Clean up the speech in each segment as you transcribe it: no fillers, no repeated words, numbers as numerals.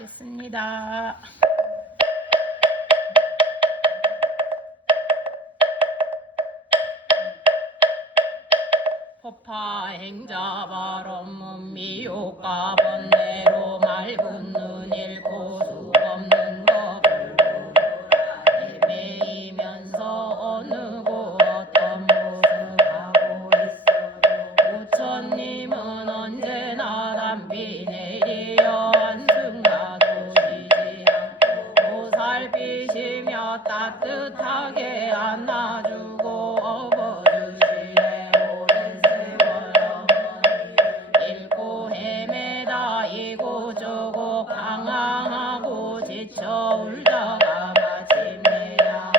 됐습니다. 법화행자발언문 미혹과 번뇌로 맑은 눈 읽고 수 없는 법을 헤매이면서 어느 곳 어떤 모습하고 있어도 부처님은 언제나 담비 내리어 한순간도 쉬지 않고 보살피시며 따뜻하게 안아주고 업어주시네. 오랜 세월 잃고 헤매다 이고저고 방황하고 지쳐 울다가 마침내야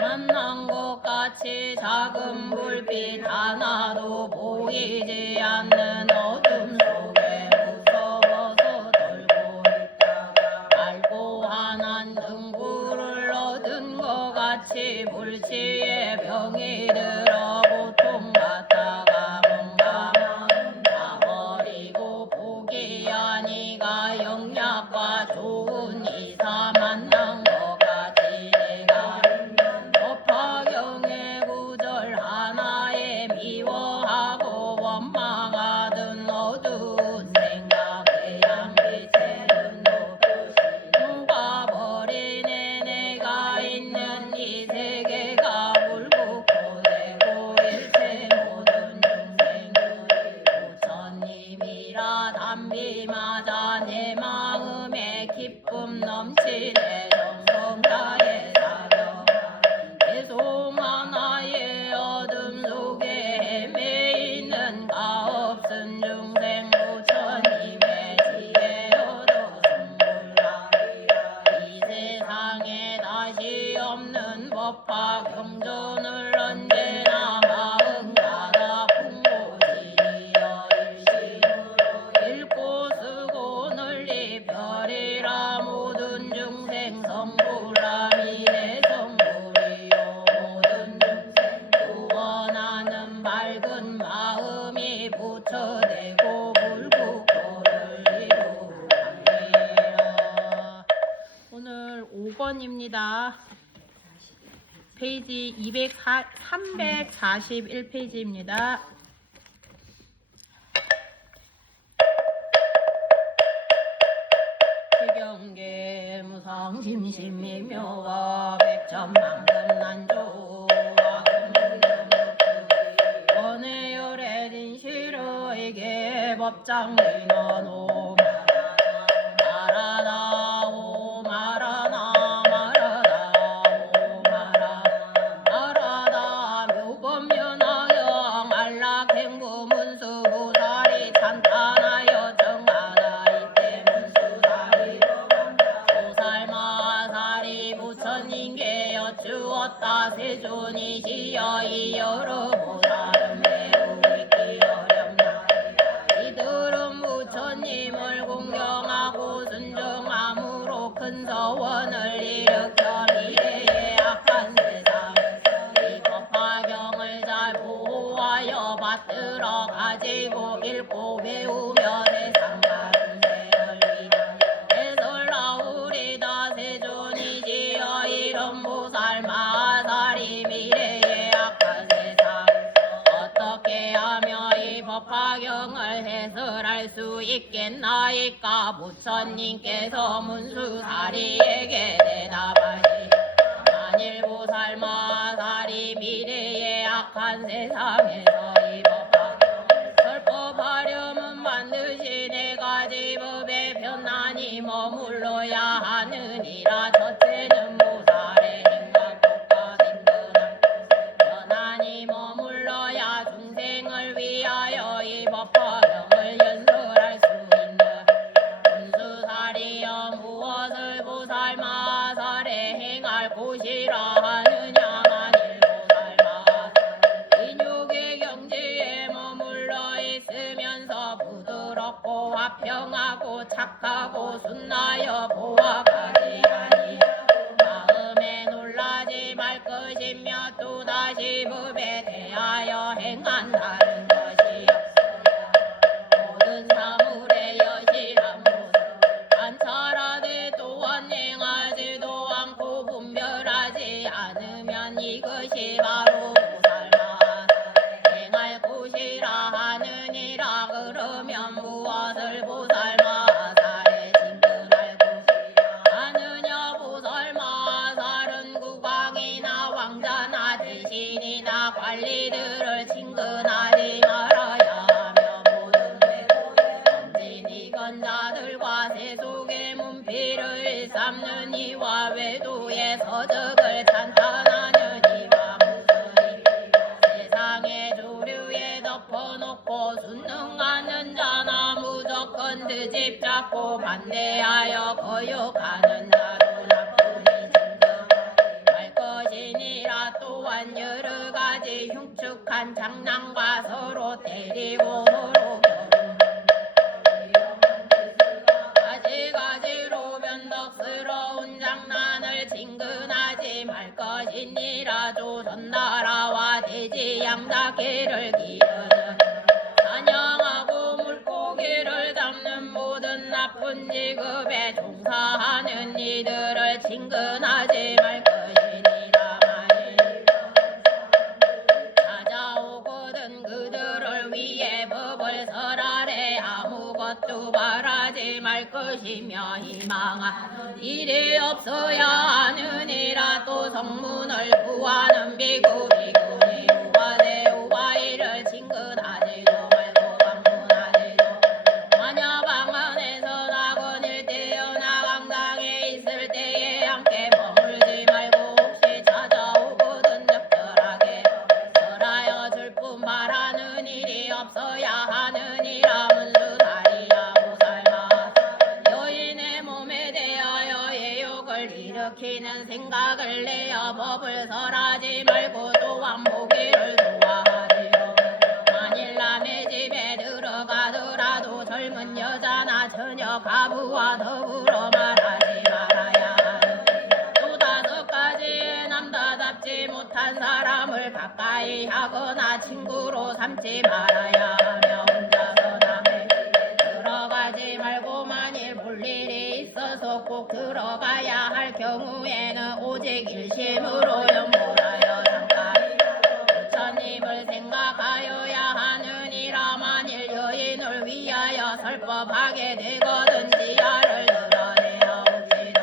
만난 것 같이 작은 불빛 하나도 보이지 않는 어둠 속에 무서워서 떨고 있다가 알고 환한 등불을 얻은 것 같이 불치에 병이 들어 고통 받다가 뭔가 가버리고 포기 아니가 영약과 좋은 이사 만난 것 같이 내가 법화경의 구절 하나에 미워하고 원망하던 어두운 생각 태양 빛의 눈도 녹아버리네. 내가 있는 이 세계가 울고 고되고 일체 모든 중생들이 부처님이라 담비마다 내 마음에 기쁨 넘치네. 정성다해 사겨 계속 하나의 어둠 속에 헤매이는 가없은 중생 부처님의 지혜 얻어 선물하리라. 이 세상에 다시 없는 법화 경전을 언제나 마음 가다 풍부지리여 일심으로 읽고 쓰고 널리 별이라. 모든 중생 성불라 미래 성불이요 모든 중생 구원하는 밝은 마음이 부처되고 불국토를 이루리라. 오늘 5권입니다. 페이지 341페이지입니다. 지경계 무성심심이묘와 백천만금난조와 원해열의 진실의계 법장인원오 말하다 오 말하나 말하다 오 말하다 묘법면하영 안락행부 문수부사리 찬탄하여 정하다 이때 문수사리 보살마사리 부처님께 여쭈었다. 세존이시여 이 여러 보살은 매우 믿기 어렵나. 이들은 부처님을 공경하고 순종함으로 큰 서원을 일으켜 미래의 악한 세상에서 이 법화경을 잘 보호하여 받들어 가지고 읽고 배우며 세상 바른 세를 위하여 해설나우리다. 세존이지여 이런 보살 마사리 미래의 악한 세상에서 어떻게 하며 이 법화경을 해설할 수 있겠나이까. 부처님께서 문수사리에게 대답하시되 만일 보살 마사리 미래의 악한 세상에서 이 법화경을 설법하려면 반드시 네 가지 법에 편안히 머물러야 하느니라. 첫째는 보살의 행각법과 든든한 편안히 머물러야 중생을 위하여 이 법화경을 연설할 수 있는 문수사리여 무엇을 보살 마살에 행할 곳이라 하느냐. 만일 보살 마살 인욕의 경지에 머물러 있으면서 부드럽고 화평하고 착하고 순하여 보아가지 아니하고 마음에 놀라지 말 것이며 또다시 법에 대하여 행한다는 것이 없으랴. 모든 사물의 여실함으로 아들과 세속의 문피를 삼는 이와 외도의 서적을 찬탄하는 이와 무서리 세상의 조류에 덮어놓고 순응하는 자나 무조건 트집 잡고 반대하여 거역하는 자도 나쁘니 증거할 것이니라. 또한 여러가지 흉측한 장난과 서로 때리고 서로 가지가지로 변덕스러운 장난을 진근하지 말 것이니라. 조선나라와 대지 양다개를 기르는 사냥하고 물고기를 잡는 모든 나쁜 직업에 종사하는 이들을 진근하지 말 것이니라. 찾아오거든 그들을 위해 법을 설하래 아무것도 바라지 말 것이며 희망한 일이 없어야 하느니라. 또 성문을 구하는 비구비구니 우화대 우화이를 진근하지도 말고 방문하지도 마녀 방안에서 나거닐 때여 나강당에 있을 때에 함께 머물지 말고 혹시 찾아오거든 적절하게 설하여 줄 뿐 말하는 일이 없어야 하느니라. 문수다리야 보살마 여인의 몸에 대하여 예욕을 일으키는 생각을 내어 법을 설하지 말고 또한 보기를 좋아하지요. 만일 남의 집에 들어가더라도 젊은 여자나 처녀 가부와 더불어 말하지 말아야 하느니라. 또 5가지의 남다답지 못한 사람을 가까이 하거나 친구로 삼지 말아야 하며 혼자서 남의 집에 들어가지 말고 만일 볼 일이 있어서 꼭 들어가야 할 경우에는 오직 일심으로 염불하여 잠깐 부처님을 생각하여야 하느니라. 만일 여인을 위하여 설법하게 되거든 지하를 드러내어 옵시도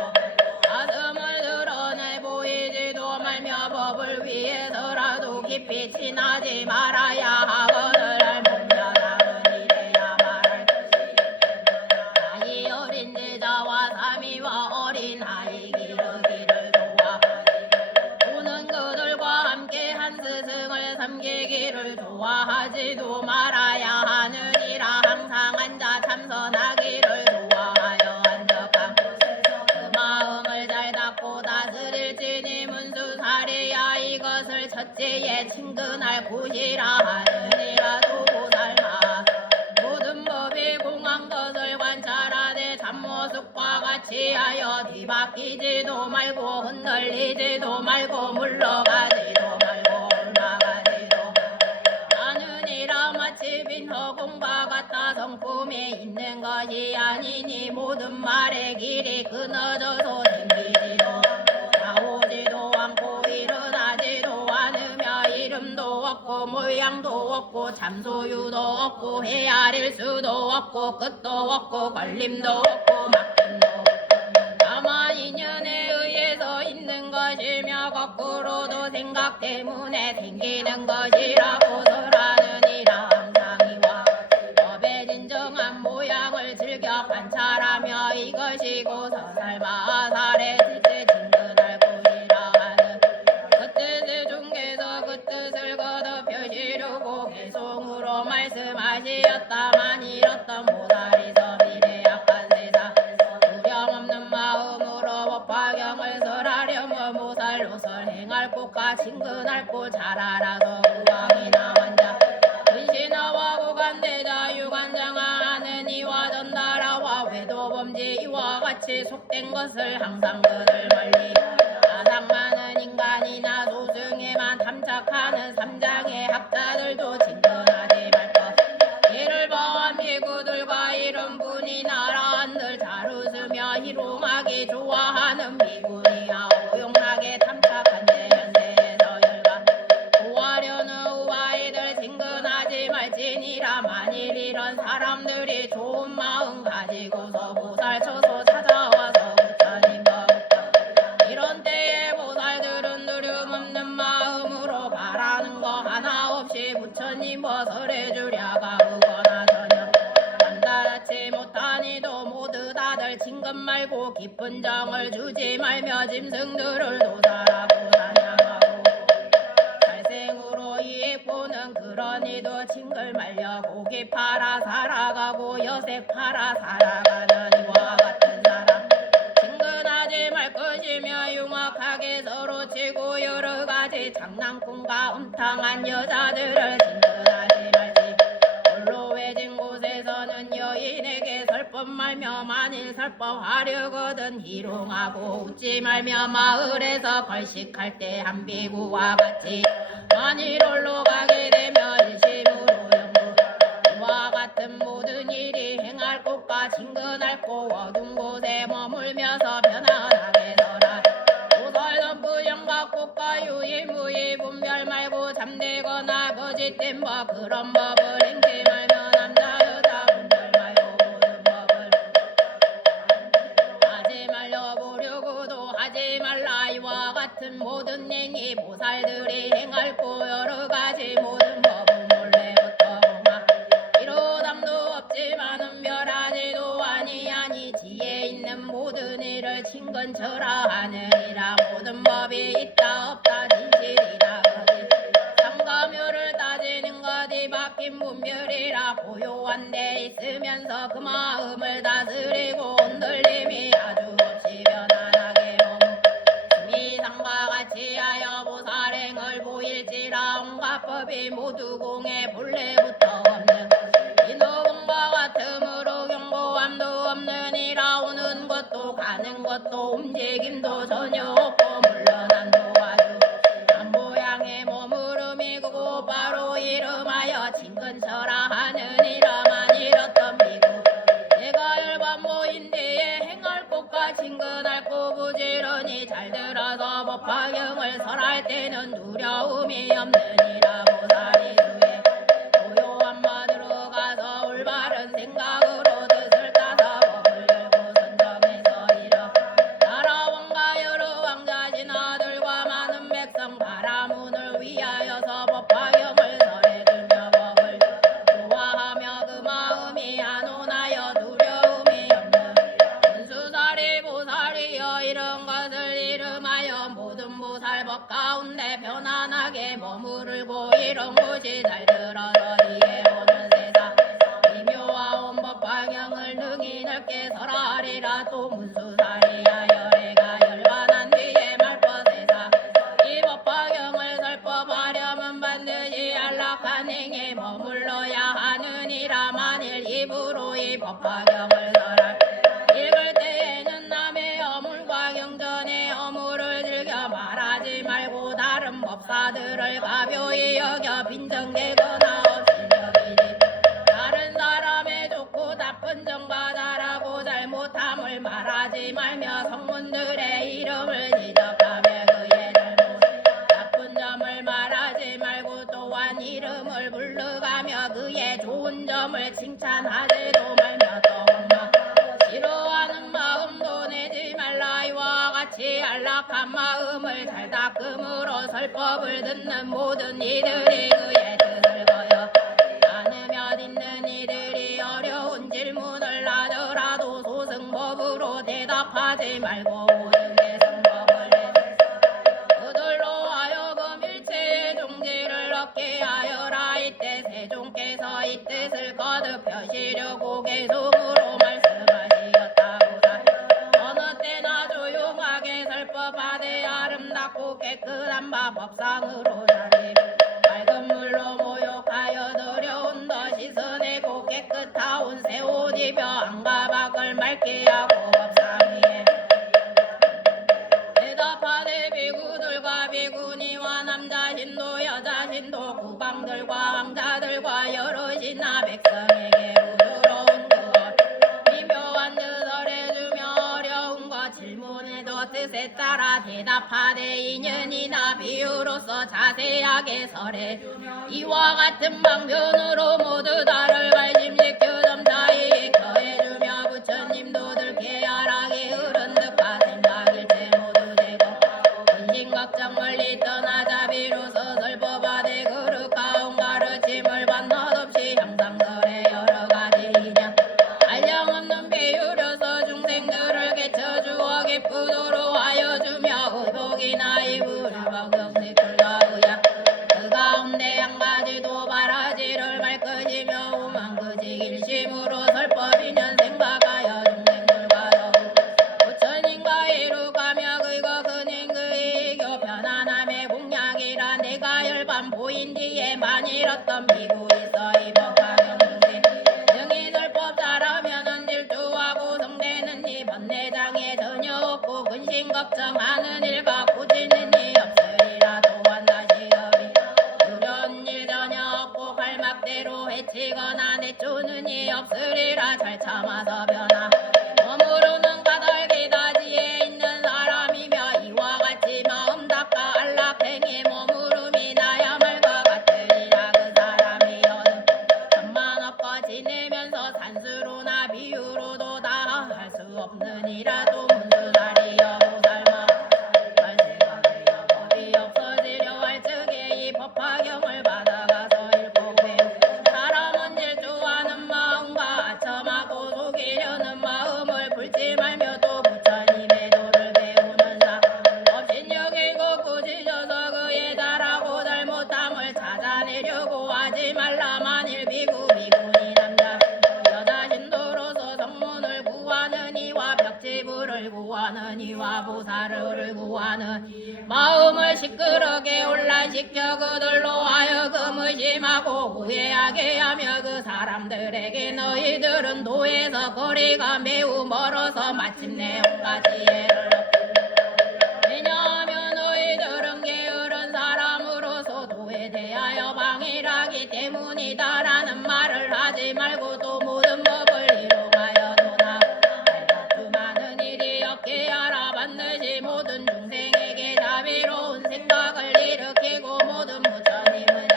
가슴을 드러내 보이지도 말며 법을 위해서라도 깊이 친하지 말아야 하거늘 알몸며 다른 일에야 말할 것이 나이 어린 제자와 사미와 어린 아이 기르기를 좋아하지 또는 그들과 함께 한 스승을 섬기기를 좋아하지도 말아야 하느니라. 항상 앉아 참선하기를 좋아하여 한적한 곳에서 그 마음을 잘 닫고 다스릴지니 문수사리야 이것을 첫째에 친근할 곳이라 하느니라. 또 보살마 모든 법이 공한 것을 관찰하되 참모습과 같이 하여 뒤바뀌지도 말고 흔들리지도 말고 물러가지도 말고 올라가지도 하느니라. 마치 빈허공과 같다 성품이 있는 것이 아니니 모든 말의 길이 끊어져서 생기지도 나오지도 않고 일어나지도 않으며 이름도 없고 모양도 없고 참소유도 없고 헤아릴 수도 없고 끝도 없고 걸림도 없고 막힘도 없고 다만 인연에 의해서 있는 것이며 거꾸로도 생각 때문에 생기는 것이라고 설하느니라. 항상이와 법의 진정한 모양을 즐겨 관찰하며 이것이 고서살마살의 실제 진근할 곳이라 하는 그 뜻의 중에서 그 뜻을 거듭 표시르고 개송으로 말씀하시었다만 이렇던 보살이서 미래악한 세상에서 두려움없는 마음으로 법화경을 설하려면 모살로서 행할 곳과 친근할 곳 잘 알아서 우왕이나 환자 근신하와 구간대자 유관장하는 이와 전나라와 외도범죄 이와 같이 속된 것을 항상 그들 멀리 가장 많은 인간이나 소승에만 탐착하는 삼장의 학자들도 진전하지 말것 이를 범한 비구들과 이런 분이 나라한들 잘 웃으며 희롱하기 좋아하는 비구니야 오용하게 탐착한 대현대에서 열반 구하려는 우아이들 진근하지 말지니라. 만일 이런 사람들이 좋은 마음 가지고서 보살쳐서 찾아와서 부처님 법부터 이런 때에 보살들은 누름 없는 마음으로 바라는 거 하나 없이 부처님 벗설해 주랴가 그거나 전혀 단다랗지 못하니도 모든 것을 진급 말고 깊은 정을 주지 말며 짐승들을 도살하고 사냥하고 살생으로 이익보는 그러니도 징글 말려 고기 팔아 살아가고 여색 팔아 살아가는 이와 같은 사람 친근하지 말 것이며 흉악하게 서로 치고 여러가지 장난꾼과 음탕한 여자들을 친근하지 말지 홀로 외진 곳에서는 여인에게 설법 말며 만일 설법하려거든 희롱하고 웃지 말며 마을에서 걸식할 때 한 비구와 같이 만일 홀로 가게 되면 일심으로 영구 이와 같은 모든 일이 행할 곳과 친근할 곳 어두운 곳에 머물면서 편안하게 서라 오살던 부정과 꽃과 유일무이 분별 말고 잠들거나 거짓된 법 그런 법을 행치 말며 남자 여자 분별 말고 모든 법을 하지 말려 보려고도 하지 말라 이와 같은 모든 행위 보살들이 행할고 여러가지 모든 법은 몰래부터 공하 이로담도 없지만은 멸하지도 아니하니 지혜 있는 모든 일을 친근처라 하느니라 모든 법이 있다 없다 진실이라 거짓 상가묘를 따지는 것이 바뀐 분별이라 고요한 데 있으면서 그 마음을 다스리고 흔들림이 아주 없이 편안하게 미상과 같이 하여 보살행을 보일지라 온갖 법이 모두 공에 본래부터 없는 이노공과 같으므로 경고함도 없느니라 오는 것도 가는 것도 움직임도 전혀 없고 물러난도 아주 남보양의 머무름이 그고 바로 이름하여 친근처라 하느니라만 이렇던 비구 내가 열반 모인 데에 행할 곳과 친근할 곳 부지런히 잘 들어서 법화경을 설할 때는 두려움이 없느니라 보살이 주에 고요한 마들어 가서 올바른 생각으로 뜻을 따서 법을 열고 선정해서 이뤄 나라 왕과 여러 왕자 신하들과 많은 백성 바라문을 위하여서 법화경을 설해주며 법을 좋아하며 그 마음이 안온하여 두려움이 없는 은수살이 보살이여 이런 것을 이름하여 모든 보살법 가운데 편안하게 머무르고 이런 곳이 잘 들어서 이에 오는 세상 미묘와 온 법화경을 능히 넓게 설하리라 또 문수살이야 열애가 열반한 뒤에 말벗세상 이 법화경을 설법하려면 반드시 안락한 행에 머물러야 하느니라 만일 입으로 이 법화경을 설할 읽을 때에는 남의 어물과 경전의 어물을 즐겨 말하지 말고 다른 법사들을 가벼이 여겨 빈정대거나 없이 여기지 다른 사람의 좋고 나쁜 정과 잘하고 잘못함을 말하지 말며 성문들의 이름을 지적하며 그의 잘못 나쁜 점을 말하지 말고 또한 이름을 불러가며 그의 좋은 점을 칭찬하지도 말며 또한 싫어하는 마음도 내지 말라 이와 같이 안락한 마음을 잘 닦음으로 설법을 듣는 모든 이들이 그의 뜻을 거여 않으면 있는 이들이 어려운 질문을 하더라도 소승법으로 대답하지 말고 모든 대승법을 그들로 하여금 일체의 종지를 얻게 하여라 이때 세종께서 이 뜻을 거듭 펴시려고 계속으로 말씀하시었다보다 어느 때나 조용하게 설법하되 아름답고 깨끗한 바 법상으로 자리 맑은 물로 모욕하여 더러운 더 씻어내고 깨끗하온 새 옷 입어 안과 밖을 맑게 하고 법상 위에 대답하되 비구들과 비구니와 남자 신도 여자 신도 국방들과 왕자들과 여럿이나 백성에게 부드러운 그것 미묘한 뜻을 해주며 어려운 것 질문에도 뜻에 따라 대답하되 인연이나 비유로서 자세하게 설해 이와 같은 방편으로 모두 다를 발심시켜 점차히 더해주며 부처님도 들게 하락에 흐른 듯과 생각일 때 모두 되고 근심 걱정을 이 떠나자 비로소 설법하되 그릇가운 가르침을 반덧없이 항상 설해 여러가지 인연 알령 없는 비유려서 중생 번뇌장애 전혀 없고 근심 걱정하는 일과 고지는 이 없으리라. 또한 다시 여비 그런 일 전혀 없고 갈막대로 해치거나 내쫓는 이 없으리라. 잘 참아서 변화 머무르는 까닭이 다지에 있는 사람이며 이와 같이 마음 닦아 안락행에 머무름이 나야 말과 같으리라. 그 사람이 여는 천만 없고 지내면서 산수로나 비유로도 다 할 수 없느니라. 또 문수다리여 보살마 말세가 되어 법이 없어지려 할 적에 이 법화경을 받아가서 읽고 배우 사람은 질투하는 마음과 아첨하고 속이려는 마음을 굴지 말며 또 부처님의 도를 배우는 자 업신여기고 꾸짖어서 그에 달하고 잘못함을 찾아내려고 하지 말라. 만일 비구니 남자 여자 신도로서 성문을 구하는 이와 벽지부를 구하는 이와 보살을 구하는 마음을 시끄럽게 혼란시켜 그들로 하여금 의심하고 후회하게 하며 그 사람들에게 너희들은 도에서 거리가 매우 멀어서 마침내 온갖 지혜를 왜냐하면 너희들은 게으른 사람으로서 도에 대하여 방일하기 때문이다라는 말을 하지 말고 또 모든 법을 이용하여 도나 많은 일이 없게 하라. 반드시 모든 중생에게 자비로운 생각을 일으키고 모든 부처님은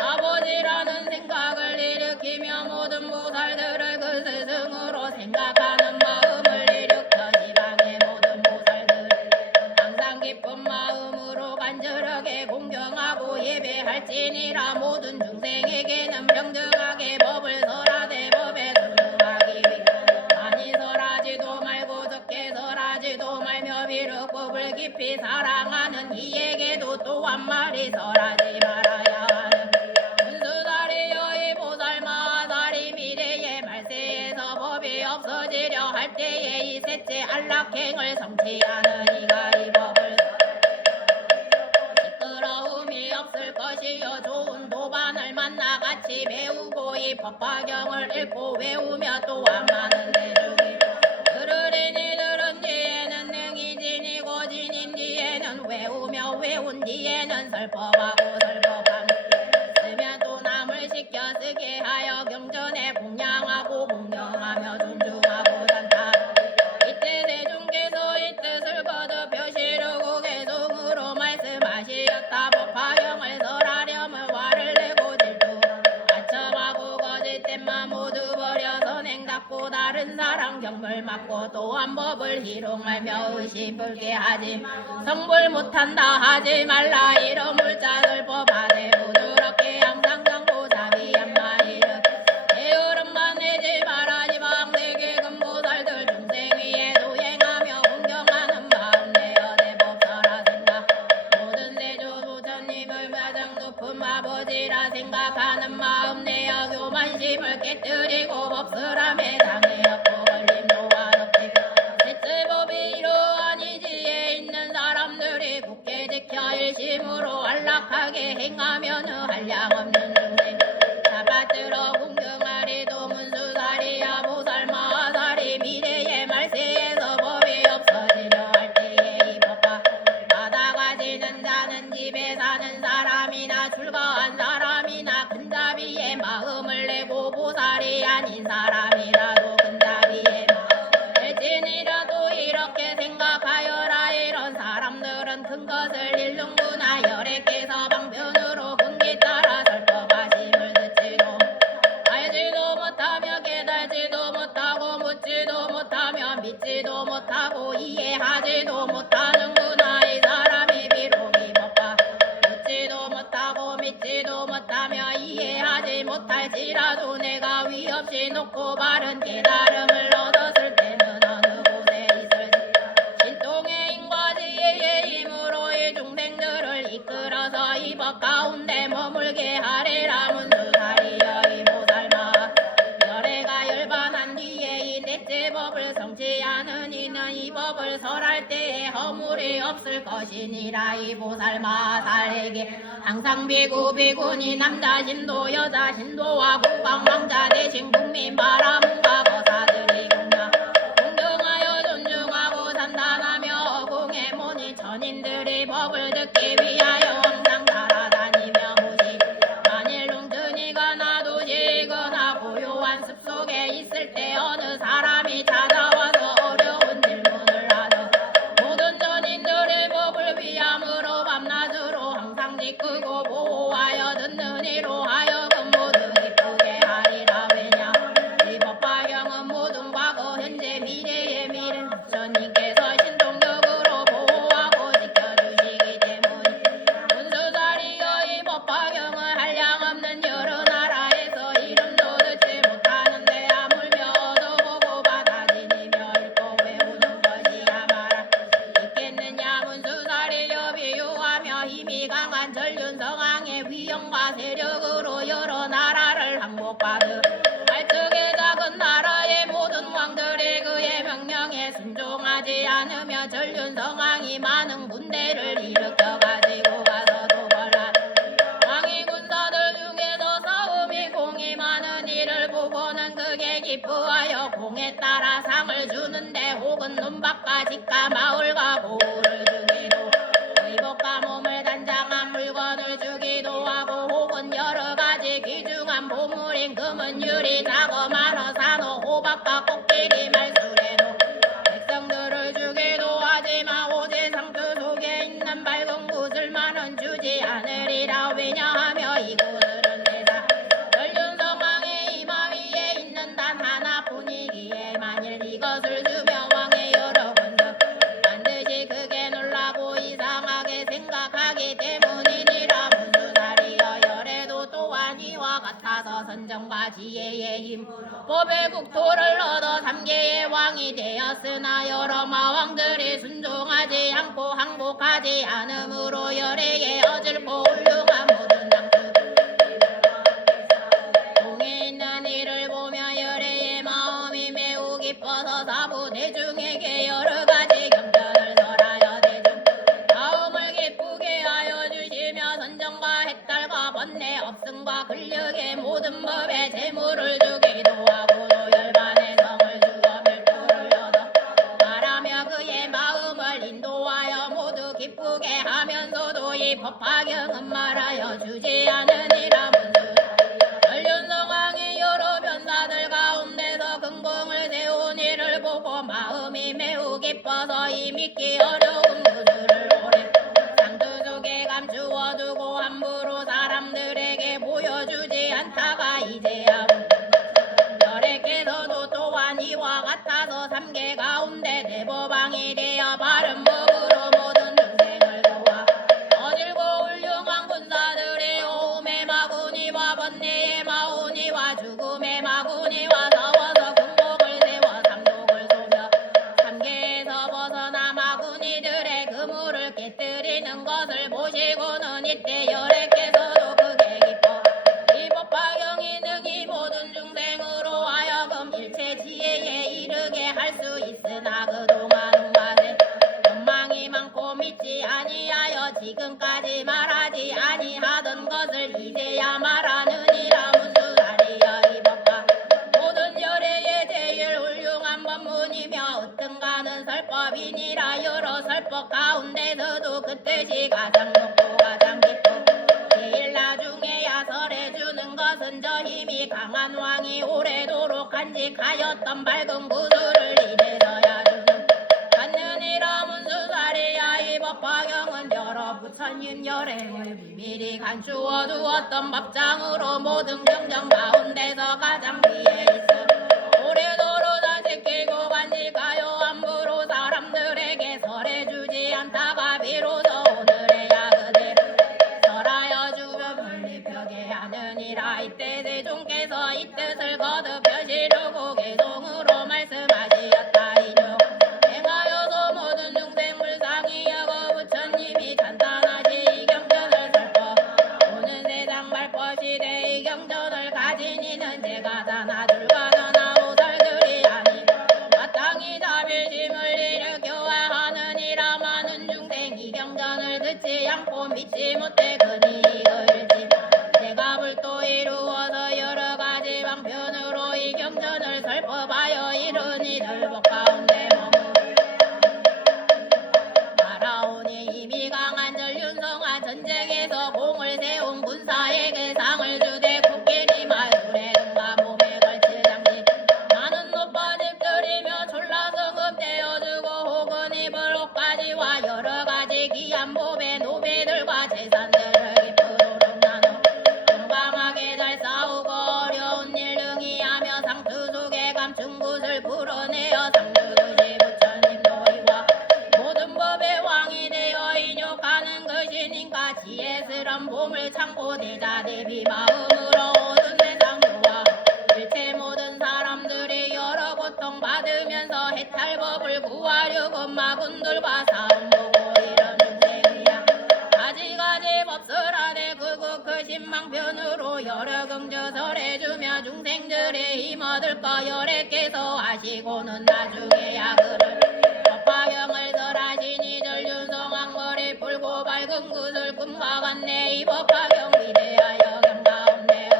아버지라는 생각을 일으키며 모든 보살들을 그 스승으로 생각하는 마음을 일으켜 지방의 모든 보살들 항상 기쁜 마음으로 간절하게 공경하고 예배할지니라. 모든 중생에게는 평등하게 법을 설하되 법에 순응하기 위해 많이 설하지도 말고 적게 설하지도 말며 비륵법을 깊이 사랑하는 이에게도 또 한 마리 설하지 말아야 하는 문수다리여 이 보살마다리 미래의 말세에서 법이 없어지려 할 때에 이 셋째 안락행을 성취하는 이가 이 법을 시끄러움이 없을 것이요 좋은 도반을 만나 같이 배우고 이 법화경을 읽고 외우며 또한 많은 대중이 그러리니 들은 뒤에는 능히 지니고 지닌 뒤에는 외우며 외운 뒤에는 설법하고 설법한 쓰면 또 남을 시켜 쓰게 하여 경전에 공양하고 공경하며 존중하고 산타 이때 대중께서 이 뜻을 거듭 표시르고 개성으로 말씀하시었다. 법화경을 설하려면 화를 내고 질투 아첨하고 거짓된 모두 버려서 냉답고 다른 사람 경물 맞고 또한 법을 희롱하며 의심불게 하지 성불 못한다 하지 말라. 이런 물자들 법하되 부드럽게 항상 정보 자비한 마이를 게으름만 내지 마라. 지방세계 근보살들 중생 위에 도행하며 공경하는 마음 내어 대법설하 생각 모든 세조 부처님을 가장 높은 아버지라 생각하는 마음 내어 교만심을 깨뜨리고 법설함에 장애 없고 걸림도 한없지 대체법이 이러한 이지에 있는 사람들이 굳게 지켜 일심으로 안락하게 행하면은 한량없는 중생 잡아들어 공경하리도 문수다리야 보살마다리 미래의 말세에서 법이 없어지려 할 때에 이 법과 받아가지는 자는 집에 사는 사람이나 출가한 사람이나 근자비의 마음을 내고 보살이 아닌 사람이라도 근자비의 대신이라도 이렇게 생각하여라. 이런 사람들은 큰 것을 잃는구나. 열애께서 방편으로 근기 따라 설법하심을 듣지도 알지도 못하며 깨달지도 못하고 묻지도 못하며 믿지도 못하고 이해하지도 못하는구나. 이 사람이 비록 이 법과 묻지도 못하고 믿지도 못하며 이해하지 못할지라도 내가 위 없이 놓고 바른 깨달음을 얻었을 때는 어느 곳에 있을지 신통의 인과 지혜의 힘으로 이 중생들을 이끌어서 이 법 가운데 머물게 하리라. 문수다리여 이 보살마 열애가 열반한 뒤에 이 넷째 법을 성취하는 이는 이 법을 설할 때에 허물이 없을 것이니라. 이 보살마살에게 항상 비구니 남자 신도 여자 신도와 국왕 왕자 대신 국민 바라문과 거사들이 공경하여 명령에 순종하지 않으며 전륜성왕이 많은 군대를 일으켜가지고 가서도 곤란. 왕이 군사들 중에도 싸움이 공이 많은 이를 보고는 크게 기뻐하여 공에 따라 상을 주는데 혹은 논밭과 집과 마을과 보우를 주기도 의복과 몸을 단장한 물건을 주기도 하고 혹은 여러가지 귀중한 보물인 금은 유리 자거 만어 산호 호박과 코끼리 말술에도 백성들을 주기도 하지만 오직 상투 속에 있는 밝은 구슬만은 주지 않으리라. 왜냐하며 이 구슬은 세상 전륜성왕의 이마 위에 있는 단 하나뿐이기에 만일 이것을 주면 왕의 여러 군은 반드시 크게 놀라고 이상하게 생각하기 때문이니라. 문수살이여 열애도 또한 이와 같아서 선정과 지혜의 힘 법의 국토를 얻어 3개의 왕이 되었으나 여러 마왕들이 순종하지 않고 항복하지 않으므로 열애의 어질고 훌륭한 모든 장수 공에 있는 이를 보며 열애의 마음이 매우 기뻐서 사부 대중에게 여러가지 경전을 설하여 대중 마음을 기쁘게 하여 주시며 선정과 햇달과 번뇌 업승과 근력의 모든 법에 재물을 주기도 하고 열반의 성을 주어 멸주를 얻어 말하며 그의 마음을 인도하여 모두 기쁘게 하면서도 이 법화경은 말하여 주지 않으니라. 문수 전륜성왕의 여러 변사들 가운데서 근공을 세운 이를 보고 마음이 매우 기뻐서 이 믿기 어려운 구슬을 오래 상투 속에 감추어 두고 함부로 사람들에게 보여주지 않다가 이제야 열애께서도 또한 이와 같아서 3개 가운데 대법왕이 되어 바른 법으로 모든 중생을 도와 어질고 훌륭한 군사들의 오음의 마구니와 번뇌의 마오니와 죽음의 마구니와 싸워서 군복을 세워 삼독을 쏘며 3계에서 벗어나 마구니들의 그물을 깨뜨리는 것을 보시고는 이때 열애께서도 크게 기뻐 이 법화경이 능히 모든 중생으로 하여금 일체 지혜에 이르게 할 수 있으나 그동안 웅하세 원망이 많고 믿지 아니하여 지금까지 말하지 아니하던 것을 이제야 말하느니라. 문수살이여 이 법화 모든 열애의 제일 훌륭한 법문이며 어떤가는 설법이니라. 여러 설법 가운데서도 그 뜻이 가장 높고 가장 깊고 제일 나중에야 설해주는 것은 저 힘이 강한 왕이 오래도록 간직하였던 밝은 구슬을 이제서야 주는 갖느니라. 문수살이야 이 법화경은 여러 부처님 열애의 비밀이 감추어 두었던 법장으로 모든 경전 가운데서 가장 위에 있어 오래도록 다 지키고 간직하여 함부로 사람들에게 설해주지 않다가 비로소 오늘에야 그대로 설하여 주며 분리펴게 하느니라. 이때 대중께서 이 뜻을 거듭 펴시르고 개송으로 말씀하시었다이뇨. 행하여서 모든 중생 불상이 여거 부처님이 찬탄하시 이 경전을 설법 오는 세상 말법시대 이 경전을 가진 이는 제가 다나 둘과 다나 오살들이 아니 마땅히 자비심을 일으켜야 하느니라. 많은 중생 이 경전을 듣지 않고 믿지 못해 그니 이을지 내가 불도 이루어서 여러가지 방편으로 이 경전을 설법하여 이른 이들 복 가운데 머물 말하오니 이미 강한 전륜성왕 전쟁에서 공을 세운 군사에게 상을 주되 코끼리 말술에 등과 몸에 걸칠 장식 많은 높아집들이며 졸라성읍 되어주고 혹은 입을 옷가지와 여러가지 귀한 몸의 노배들과 재산들을 기쁘도록 나눠 용감하게 잘 싸우고 어려운 일 능히 하며 상투 속에 감춘 곳을 풀어내어 상주듯이 부처님 너희와 모든 법의 왕이 되어 인욕하는 것이니까 지혜스런 몸을 참고 대자 대비 마음으로 오는 세상 도와 일체 모든 사람들이 여러 고통 받으면서 해탈법을 구하려고 마군들과 싸움 보고 이런 중생이야 가지가지 법설하되 그곳 그 신망편으로 여러 긍저 설해주며 중생들 천사들의 힘 얻을 거 열애께서 하시고는 나중에야 그를 법화경을 설하시니 전륜성왕머리 풀고 밝은 구슬 금과 같네. 이 법화경 위대하여 경가운데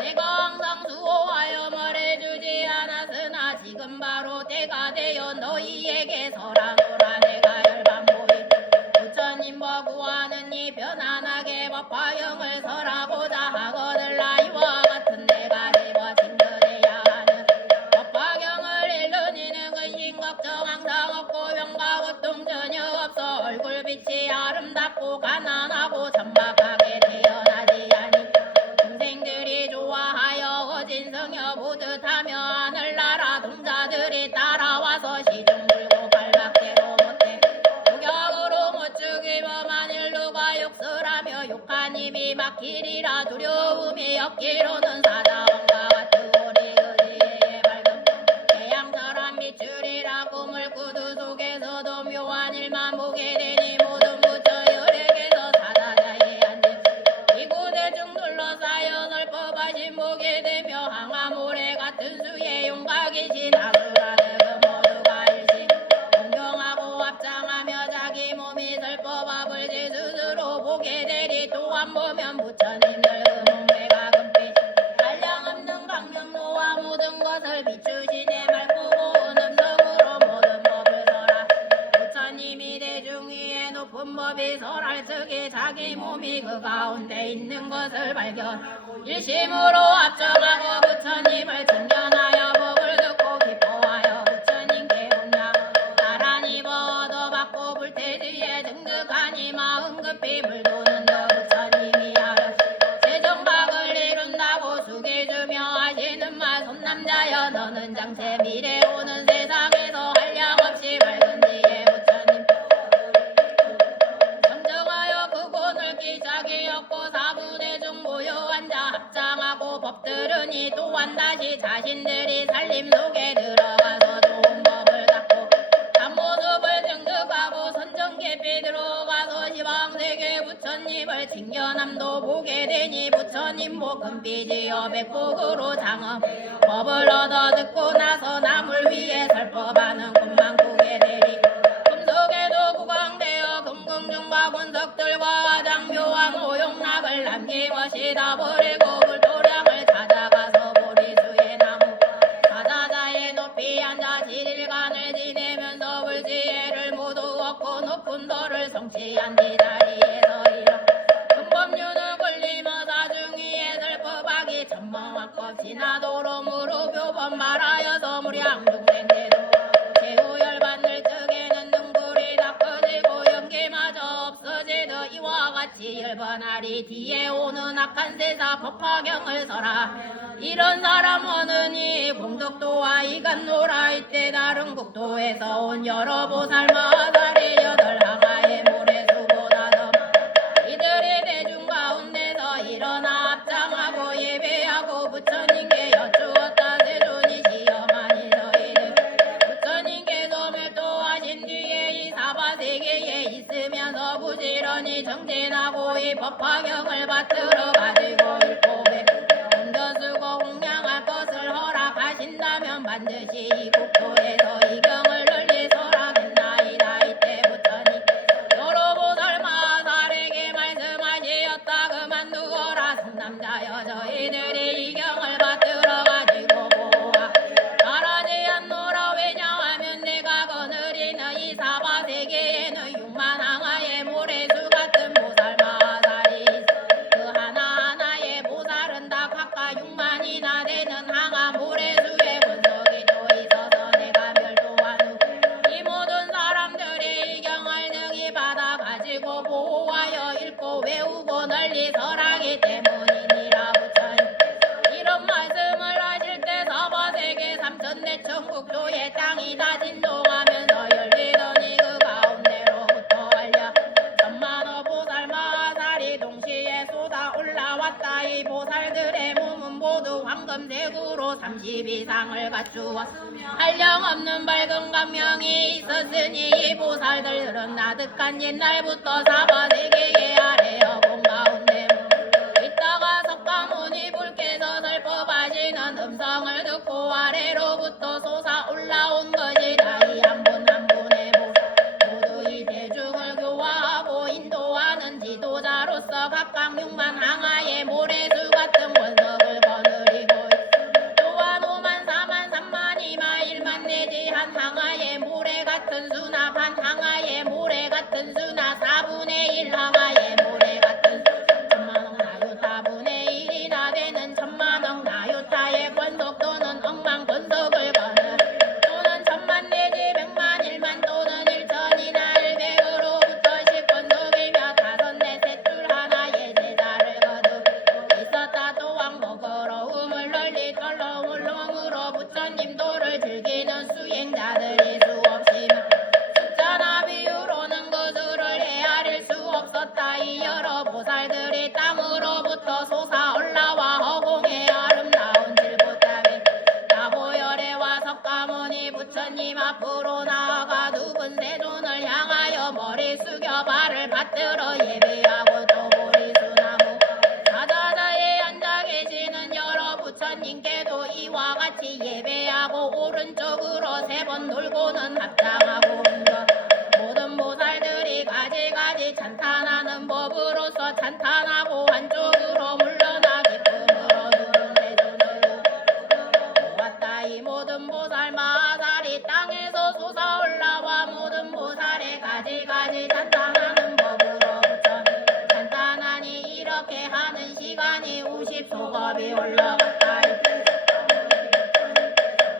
내가 항상 수호하여 말해주지 않았으나 지금 바로 때가 되어 너희에게 설하노라. 내가 열반보이 부처님 보구하는 이 편안하게 법화경을 설하고자 하거늘라. 이와 같은 내가 집어진 그대야 하는 법화경을 읽으니는 근심 걱정 항상 없고 병과 고통 전혀 없어 얼굴빛이 아름답고 가난하고 천박하게 태어나지 아니 중생들이 좋아하여 어진 성여 보듯하며 하늘나라 동자들이 따라와서 시중 들고 발박대로 못해 독약으로 못 죽이며 만일 누가 욕설하며 욕한 입이 막히리라. 두려움이 없기로는 사자왕과 같은 우리 그지의 밝음 태양처럼 비추리라. 꿈을 구두 속에서도 묘한 일만 보게 되니 모든 부처 열에게서 사자자의 한짐 이구대중 둘러싸여 넓어바신 보게 되며 항아모래 같은 수에 용각이신 아그라는 그 모두가 일시 공경하고 합장하며 자기 몸이 설법합을 제 스스로 보게 되리. 또한 보면 부처님들 그 몸매가 금빛 한량없는 광명로와 모든 것을 비추시네. 맑고 고운 음성으로 모든 법을 설하 부처님이 대중 위에 높은 법이 설할 적에 자기 몸이 그 가운데 있는 것을 발견 일심으로 합정하고 부처님을 존경하여 법을 듣고 기뻐하여 부처님께 혼자 나란히 얻어받고 불태지에 등극하니 마음 급히 물도는 더 부처님이 하여 세정박을 이룬다고 숙여주며 하시는 말 손남자여 너는 장체 미래 오는 세상에서 한량없이 밝은 지혜 부처님 정정하여 그곳을 기작이 없고 사부대중 모여 앉아 합장하고 법 들으니 또한 다시 자신들이 살림 속에 들어가서 좋은 법을 닦고 참모습을 증득하고 선정 깊이 들어가서 시방세계 부처님을 징견함도 보게 되니 부처님 목금빛이여 백곡으로 장엄 법을 얻어 듣고 나서 나물 위에 설법하는 꿈만 꾸게 되리. 금속에도 구강되어 금금중과 군석들과 장묘한 오용락을 남김없이다 버리고 불도량을 찾아가서 보리수의 나무 바다자에 높이 앉아 지일간을 지내면서 불지혜를 모두 얻고 높은 도를 성취한 이 자리에서 이런 금법륜을 걸리며 사중위에 설법하기 천멍학법 신하도로 무릎 요번 말하여서 무량중생대도 제후 열반을 적에는 능불이 다 커지고 연기마저 없어지더 이와 같이 열반하리. 뒤에 오는 악한 세사 법화경을 설하 이런 사람 어느니 공덕도와 이간노라. 이때 다른 국도에서 온 여러 보살마살이 여덟 항아의 모래수보다 더 이들의 대중 가운데서 일어나 합장하고 예배하고 부처님께 여쭈었다. 세존이 시험하니 너희들 부처님께서 멸도하신 뒤에 이 사바세계에 있으면서 부지런히 정진하고 이 법화경을 받들어 가지고 율법에 옮겨쓰고弘양할 것을 허락하신다면 반드시 이 국토에서 이 경을 널리 설하겠나이다. 이때 부처님 여러 보살마살에게 말씀하시었다. 그만두어라. 상남자여 저희들이 이 경을 받들어 가지고 보아 말하지 않노라. 왜냐하면 내가 거느리는 이 사바세계에는 6만 항아의 모래수 같은 보살마살이 그 하나하나의 보살은 다 각각 6만이나 되는 항아 모래수의 분석이 또 있어서 내가 멸도한 후 이 모든 사람들이 이 경을 능히 받아가지고 보호하여 읽고 외우고 널리 설하기 때문이니라. 부처님 이런 말씀을 하실 때 사바세계 삼천대천국조의 땅이 다 진동하면서 열리더니 그 가운데로부터 알려 천만호 보살마살이 동시에 쏟아 올라왔다. 이 보살들의 몸은 모두 황금색으로 30 이상을 갖추어 한량없는 밝은 광명이 있었으니 이 보살들은 나득한 옛날부터 사바세계의 아래여 공 가운데 있다가 석가모니 불께서 설법하시는 받들어 예배하고 또 보리수나무 사자자에 앉아 계시는 여러 부처님께도 이와 같이 예배하고 오른쪽으로 3번 돌고는 합장하고 모든 보살들이 가지가지 찬탄하는 법으로서 찬탄하고 한쪽으로 물러나 기쁨으로 누른 세존을 보았다. 이 모든 보살 마하살이 땅에서 솟아올라와 모든 보살의 가지가지 찬탄하는 법으로부터 찬탄하니 이렇게 하는 시간이 50소겁이 올라갔다.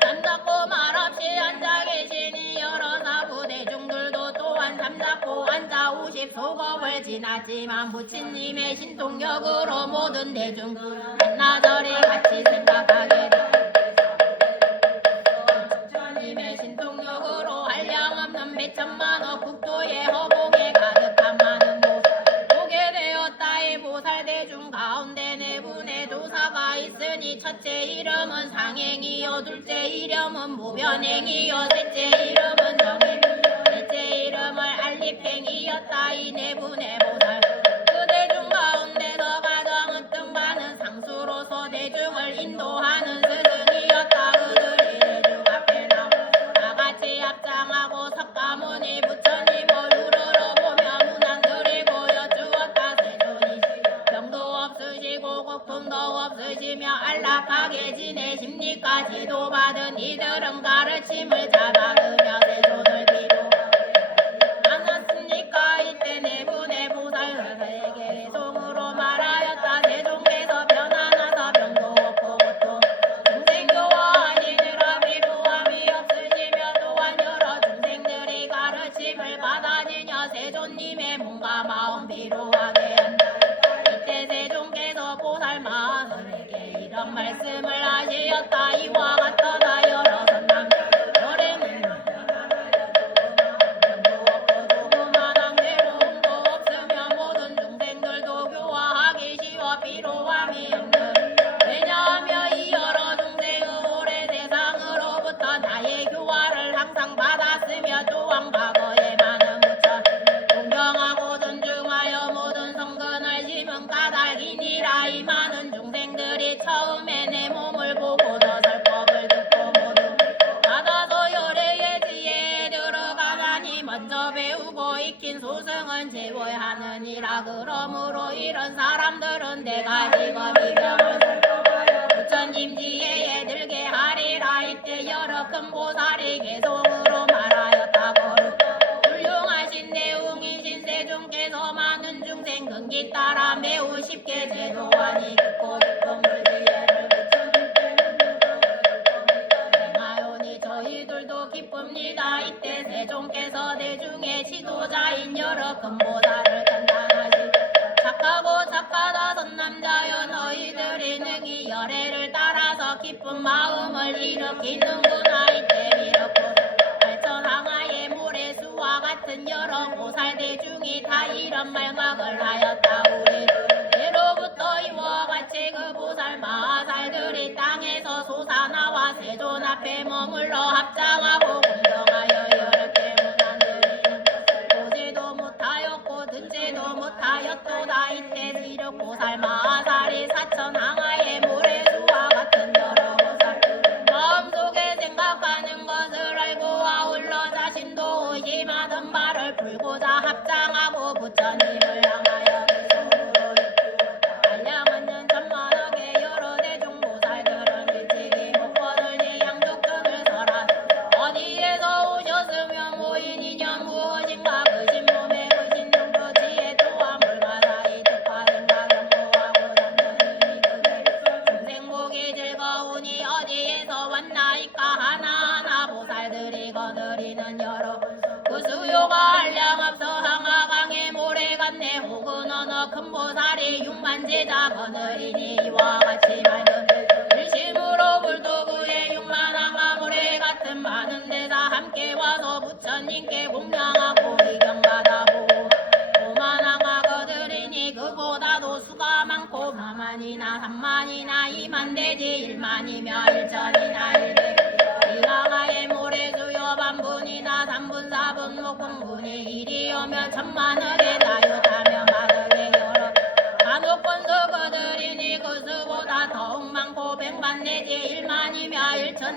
잠잡고 말없이 앉아 계시니 여러 사부 대중들도 또한 잠잡고 앉아 50소겁을 지났지만 부처님의 신통력으로 모든 대중 한나절이 같이 생각하게 된다. 부처님의 신통력으로 한량없는 몇천만억 국토의 허공에 가득한 많은 보살 보게 되었다. 이 보살 대중 가운데 4분의 도사가 있으니 첫째 이름은 상행이요 둘째 이름은 무변행이요 셋째 이름은 정행 넷째 이름을 알리팽이었다. 이 4분의 보살 그 대중 가운데서 가장 으뜸받는 상수로서 대중을 인도하는 스승이었다. 그들이 대중 앞에 나같이 합장하고 석가모니 부처님을 우러러 보며 문안드리고 여쭈었다. 세존이 병도 없으시고 고통도 없으시며 안락하게 지내십니까? 지도받은 이들은 가르침을 잡아들여 세존을 비고 않았습니까? 이때 4분의 보살에게 송으로 말하였다. 세존께서 변화나서 병도 없고 고통 중생교화하시느라 비루함이 없으시며 또한 여러 중생들이 가르침을 받아지며 세존님의 몸과 마음 비루하게 한다. 이때 세존께서 보살 마하설에게 이런 말씀을 하시었다. 이와 같도다. 여러 선남 열에는 병도 없고 조그마한 괴로움도 없으며 모든 중생들도 교화하기 쉬워 비루함이 없는 왜냐하며 이 여러 중생의 오래 세상으로부터 나의 교화를 항상 받았으며 또한 과거에 많은 부처 존경하고 존중하여 모든 성근을 심은 까닭이니라. 이 많은 중생들이 처음에 내 몸을 보고서 설법을 듣고 모두 받아서 열애의 지혜에 들어가다니 먼저 배우고 익힌 소승은 제워야 하느니라. 그러므로 이런 사람들은 내가 직업이 병을 부처님 지혜에 들게 하리라. 이때 여러 큰 보살이 계속으로 말하였다고 훌륭하신 내용이신 세존께서 많은 중생 근기 따라 매우 쉽게 제도하니 깊고 깊은 불지혜를 행하오니 저희들도 기쁩니다. 이때 세존께서 대중의 지도자인 여러 큰 보살을 탄탄하시 착하고 착하다 선남자여 너희들이 능히 열애를 따라서 기쁜 마음을 일으키는구나. 이때 이렇고 발천항하의 모래수와 같은 여러 보살 대중이 다 이런 말각을 하였다. 우리 예로부터 이와 같이 그 보살 마하살들이 땅에서 솟아나와 세존 앞에 머물러 합장하고 공경하여 이렇게 문안드리는 보지도 못하였고 듣지도 못하였도다. 이때 지륵 보살 마하살이 사천항하의 모래수와 같은 여러 보살 마음속에 생각하는 것을 알고 아울러 자신도 의심하던 바를 풀고자 합장하고 부처님을 향하여 계속으로 한량하는 천만억의 여러 대중 보살들은 일찍이 목권을 양쪽등을 설하 어디에서 오셨으며 모인 이념 무엇인가 그 신몸에 그 신능도 지혜 또한 불가사의 뜻과 생각 연구하고 잠드니 그게 중생복이 즐거우니 어디에서 왔나이까 하나하나 보살들이 거느리는 여러 그 수요가 한량없어 항하강에 모래 같네. 혹은 어느 큰 보살이 6만 제자 거느리니 이와 같이 맑은 일심으로 불도그의 6만 항하 모래 같은 많은 데다 함께 와서 부처님께 공양하고 의경받아보고 5만 항하 거느리니 그보다도 수가 많고 4만이나 3만이나 2만 되지 1만이며 1천이나 1백 이 항하의 모래수요 반분이나 3분 4분 5분분이 1이 오면 천만억의 자유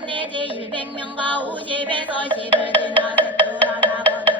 1000 내지 100명과 50에서 10을 지나 색출하나거든.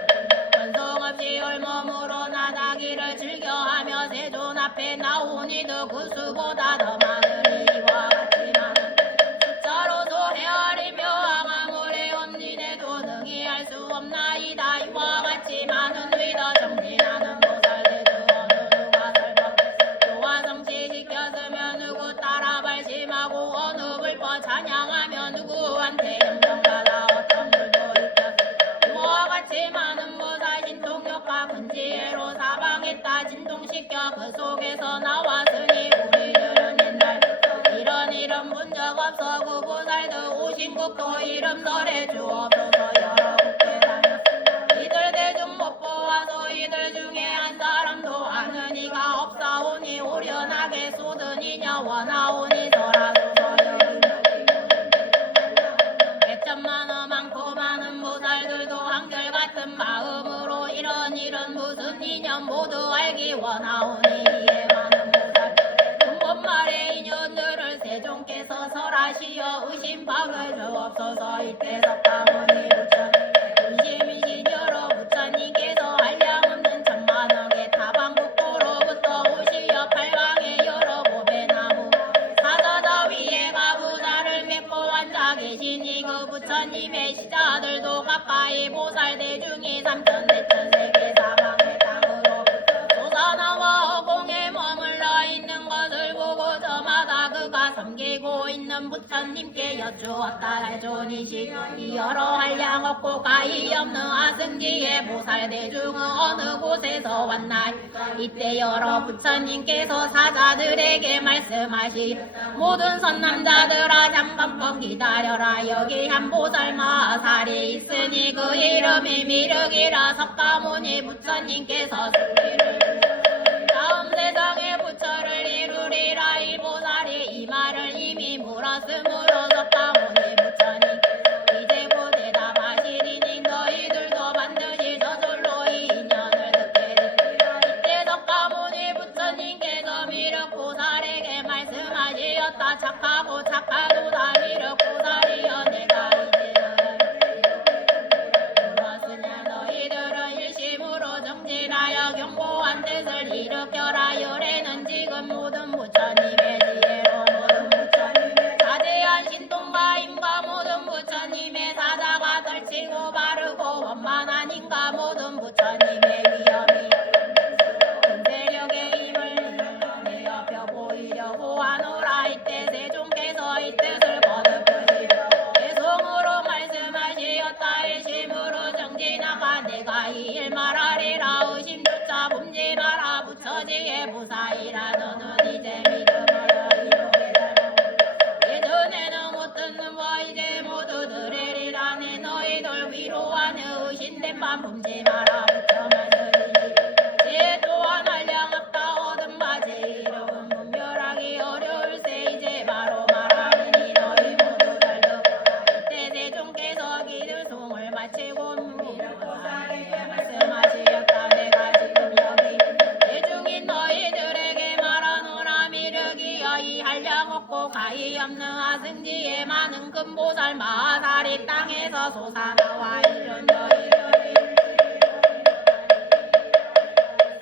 원성 없이 얼몸으로 나다기를 즐겨하며 세존 앞에 나오니도 그 수보다 더 많으니 이와 같지만은 숫자로도 헤아리며 아무리 엄진해도 능히 할 수 없나이다. 이와 같이 많은 위더 정진하는 보살들 어느 누가 설법했어. 요와 성취 지켰으면 누구 따라 발심하고 어느 불법 찬양하며 누구한테 영정받아 어떤 불도 있겠어. 이와 같이 많은 보살 신통력과 근지혜로 사방했다. 진동시켜 그 속에서 나왔으니 우리들은 옛날부터 이런 본 적 없어. 그 보살들 오신 국도 이름 설해 주옵소서. 여러 국회 다녔으나 이들 대중 못 보아서 이들 중에 한 사람도 아는 이가 없사오니 오련하게 쏟으니냐 원하오니 설하소서. 백천만어 많고 많은 보살들도 한결같은 마음으로 이런 무슨 이념 모두 알기 원하오니 이에 많은 보살들 근본말의 인연들을 세종께서 설하시어 의심박을 주옵소서. 이때 석가모니 부처님 의심이신 여러 부처님께서 한량없는 천만억의 타방국도로부터 오시어 팔방의 여러 보배나무 사자자 위에 가부자를 맺고 앉아 계시니 그 부처님의 시자들도 가까이 보살 대중이 3천 4천 세계 사방의 땅으로부터 솟아나와 허공에 머물러 있는 것을 보고 저마다 그가 섬기고 있는 부처님께 여쭈었다. 달존이시 이 여러 한량 없고 가히 없는 아승지의 보살 대중은 어느 곳에서 왔나. 이때 여러 부처님께서 사자들에게 말씀하시 모든 선남자들아 잠깐만 기다려라. 여기 한 보살 마살이 있으니 그 이름이 미륵이라. 석가모니 부처님께서 수리를 다음 세상에 부처를 이루리라. 이 보살이 이 말을 이미 물었으므로 석가모니 부처님 이제 곧 대답하시리니 너희들도 반드시 저절로 이 인연을 듣게 되리라. 이때 석가모니 부처님께서 미륵보살에게 말씀하시었다. 착하고 착하도다 미륵보살이여 내가 이제는 물었으냐 너희들은 일심으로 정진하여 견고한 뜻을 일으켜라. 열애는 지금 모든 부처님의 지혜로 모든 부처님의 사대한 신통과 힘과 모든 부처님의 사자가 설치고 바르고 원만한 힘과 모든 부처님의 위엄이 세력의 힘을 내어펴 보이려고 하노라. 이때 세종께서 이 뜻을 거듭하시고 대성으로 말씀하시었다. 일심으로 정진하가 내가 이 일 말하리라. 의심조차 봄지 마라. 부처지의 무사이라. 너는 이제 믿음하여 이루게 되라. 예전에는 못 듣는 바 이제 모두 들으리라. 내 너희들 위로하는 의심된 바 봄지 마라. 부처만 들으니 제 또한 한량 없다. 얻은 바 제 이름은 분별하기 어려울세. 이제 바로 말하느니 너희 모두 잘 듣거라. 이때 대종께서 기들송을 마치고 미륵보살에게 말씀하시었다. 내가 지금 여기 대중인 너희들에게 말하노라. 미륵이여 이 한량 없고 가히 없는 아승지의 많은 금보살 마살이 땅에서 솟아나와 이런 너희들의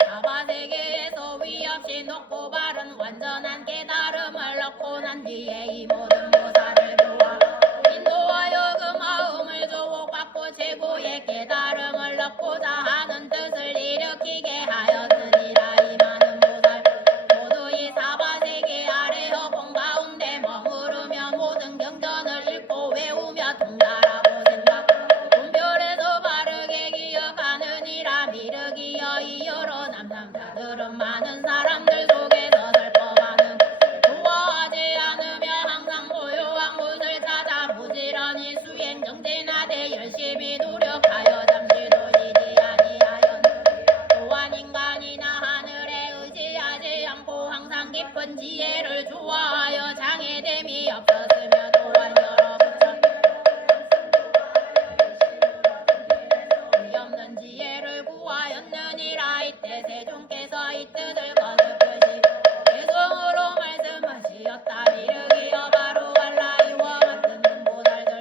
사바세계에서 위없이 높고 바른 완전한 깨달음을 얻고 난 뒤에 이 모든 보살을 도와 인도하여 그 마음을 조옥받고 최고의 깨달음을 얻고자 하는 뜻을 일으키게 하였으니라. 이 많은 보살 모두 이 사바세계 아래 허공 가운데 머무르며 모든 경전을 읽고 외우며 통달하고 생각하고 분별해서 바르게 기억하느니라. 미륵이여 이 여러 남남자들은 많은 사람들 속에서 설법하는 좋아하지 않으며 항상 고요한 곳을 찾아 부지런히 수행 정진하되 열심히 노력하여 잠시도 쉬지 아니하였느니라. 또한 인간이나 하늘에 의지하지 않고 항상 깊은 지혜를 좋아하여 장애됨이 없었으며 또한 여러 없는 지혜를 구하였느니라. 이때 세종께서 이 뜻을 거듭하시고 대성으로 말씀하시었다. 미륵이여 바로 알라. 이와 같은 보살들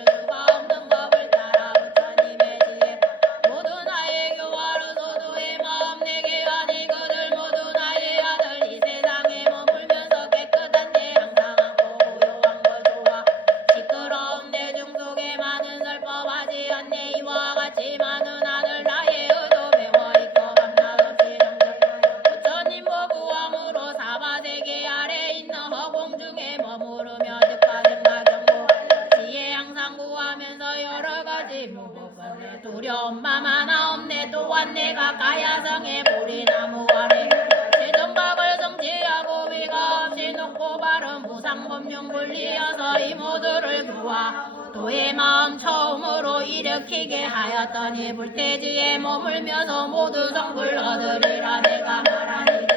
하나 없네. 또한 내가 가야성의 보리나무 아래 제정각을 성취하고 위가 없이 놓고 바른 무상법륜 분리여서 이모들을 교화 도의 마음 처음으로 일으키게 하였더니 불태지에 머물면서 모두 성불 얻으리라. 내가 말하니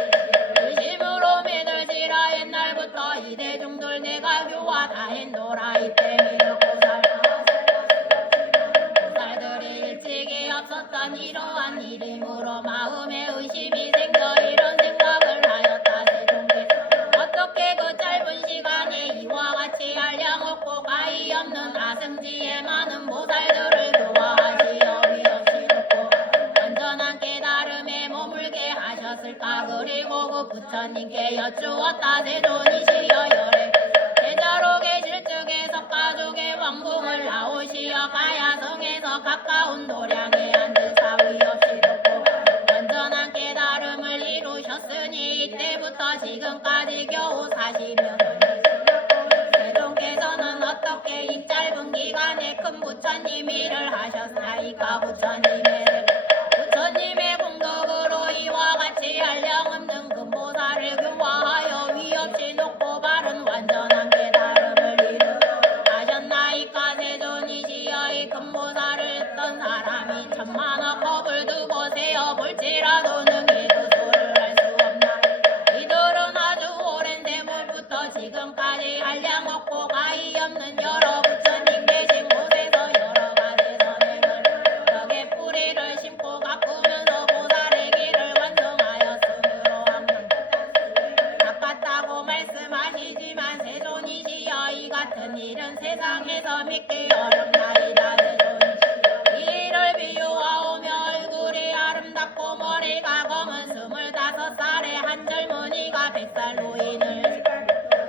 의심으로 믿을지라. 옛날부터 이대중들 내가 교화 다 했노라. 이때 믿었고 살들이 일찍이 없었던 이러한 일임으로 마음에 의심이 생겨 이런 생각을 하였다. 세종대 어떻게 그 짧은 시간에 이와 같이 한량 없고 가히 없는 아승지에 많은 보살들을 교화하시어 위없이 놓고 완전한 깨달음에 머물게 하셨을까. 그리고 그 부처님께 여쭈었다. 세존이시여 열애 제자로 계실 적에 석가족의 왕궁을 나오시어 가야성에서 가까운 도량에 앉은 사위 없이 놓고 완전한 깨달음을 이루셨으니 이때부터 지금까지 겨우 40여 세종께서는 어떻게 이 짧은 기간에 큰 부처님 일을 하셨나이까. 부처님의 공덕으로 이와 같이 한량 없는 금보살을 교화하여 위없이 놓고 바른 완전한 깨달음을 이루하셨나이까. 세존이시여 이 금보살을 했던 사람이 천만억 겁을 두고 세어볼지라도 능히 그소를 할 수 없나. 이들은 아주 오랜 세월부터 지금까지 한량 없고 가히 없는 여러 부처님 계신 곳에서 여러 가지 선행을 덕의 뿌리를 심고 가꾸면서 보살의 길을 완성하였으므로 항상 바빴다고 말씀하시지만 세존이시여 이 같은 일은 세상에서 믿기 어렵나이다. 이 일을 비유하오며 얼굴이 아름답고 머리가 검은 25살의 한 젊은이가 100살 노인을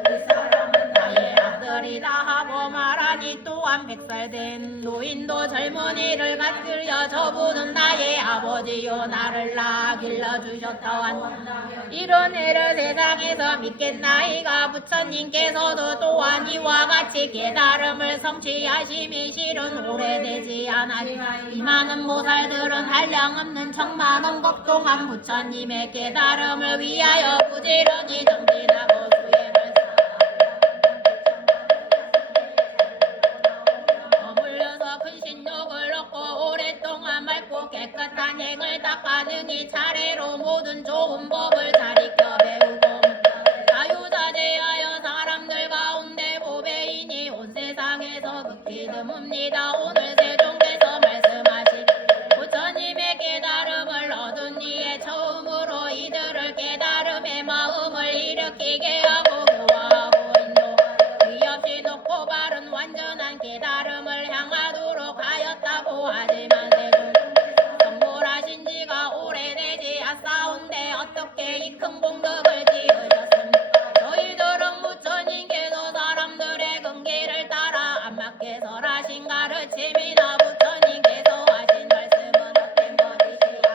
그 사람은 나의 아들이다 하고 말하니 또한 100살 된 노인도 젊은이를 갖들여 저분은 나의 아버지요 나를 낳아 길러주셨다한 이런 애를 세상에서 믿겠나이가. 부처님께서도 또한 이와 같이 깨달음을 성취하심이 실은 오래되지 않아니 이 많은 보살들은 한량 없는 천만원 걱동한 부처님의 깨달음을 위하여 부지런히 정진하고 수행을 머물려서 큰 신욕을 얻고 오랫동안 맑고 깨끗한 행을 닦아 능히 차례로 모든 좋은 법을 다리켜 배우고 자유자재하여 사람들 가운데 보배이니 온 세상에서 극히 드뭅니다. 오늘 세종께서 말씀하신 부처님의 깨달음을 얻은 이에 처음으로 이들을 깨달음의 마음을 일으키게 하고 교화하고 인도 위없이 놓고 바른 완전한 깨달음을 향하도록 하였다고 하지만 세종 성불하신 지가 오래되지 않사온데 어떻게 이 큰 공덕을 지으셨습니까. 너희들은 부처님께서 사람들의 근기를 따라 안 맞게 설하신 가르침이나 부처님께서 하신 말씀은 어떤 것이시야.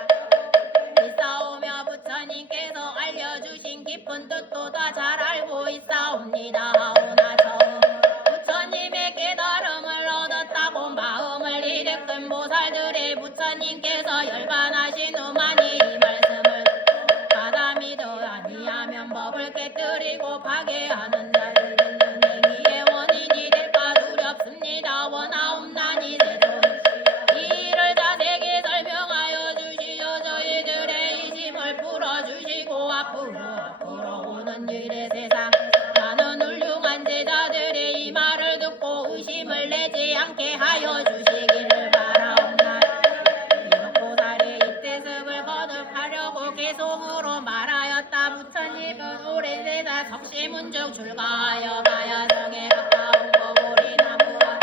있사오며 부처님께서 알려주신 깊은 뜻도 다 잘 알고 있사옵니다 하오나 처음 부처님의 깨달음을 얻었다고 마음을 일으킨 보살들이 부처님께서 열반하신 후만이 이 말씀을 받아 믿어 아니하면 법을 깨뜨리고 파괴하는 자를 듣는 행위의 원인이 될까 두렵습니다. 원하옵나니 세존 이 일을 자세히 설명하여 주시어 저희들의 이심을 풀어주시고 앞으로 오는 일의 세상 많은 훌륭한 제자들이 이 말을 듣고 의심을 내지 않게 하여 주시기를 바라옵나니 보살이 이 뜻을 거듭하려고 계속으로 말하였다. 부처님은 오랜 세상 석시문중 출가하여 가야성에 가까운 거보리나무와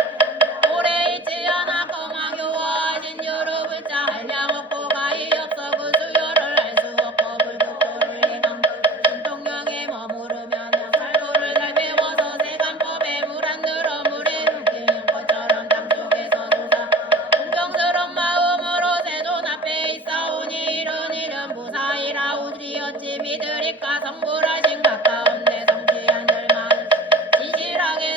오래 있지 않아 거망교화하신 여러분자 한량 없고 가히 없어 그 수요를 알 수 없고 불국도를 행한 신통령에 머무르면 살도를 잘 배워서 세간법에 물 안 들어 물에 눕히는 것처럼 땅속에서 도사 공경스러운 마음으로 세존 앞에 있사오니 이런 일은 무사히라 우리 어찌 믿으리까. 성불하신 가까운데 성취한 열만 진실하게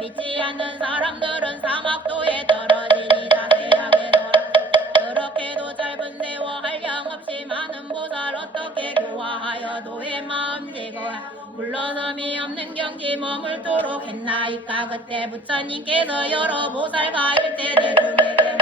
믿지 않는 사람들은 사막도에 떨어지니 자세하게 돌아 그렇게도 짧은 세월 한량없이 많은 보살 어떻게 교화하여 도의 마음 제거하 물러섬이 없는 경지 머물도록 했나이까. 그때 부처님께서 여러 보살과 일대 대중에게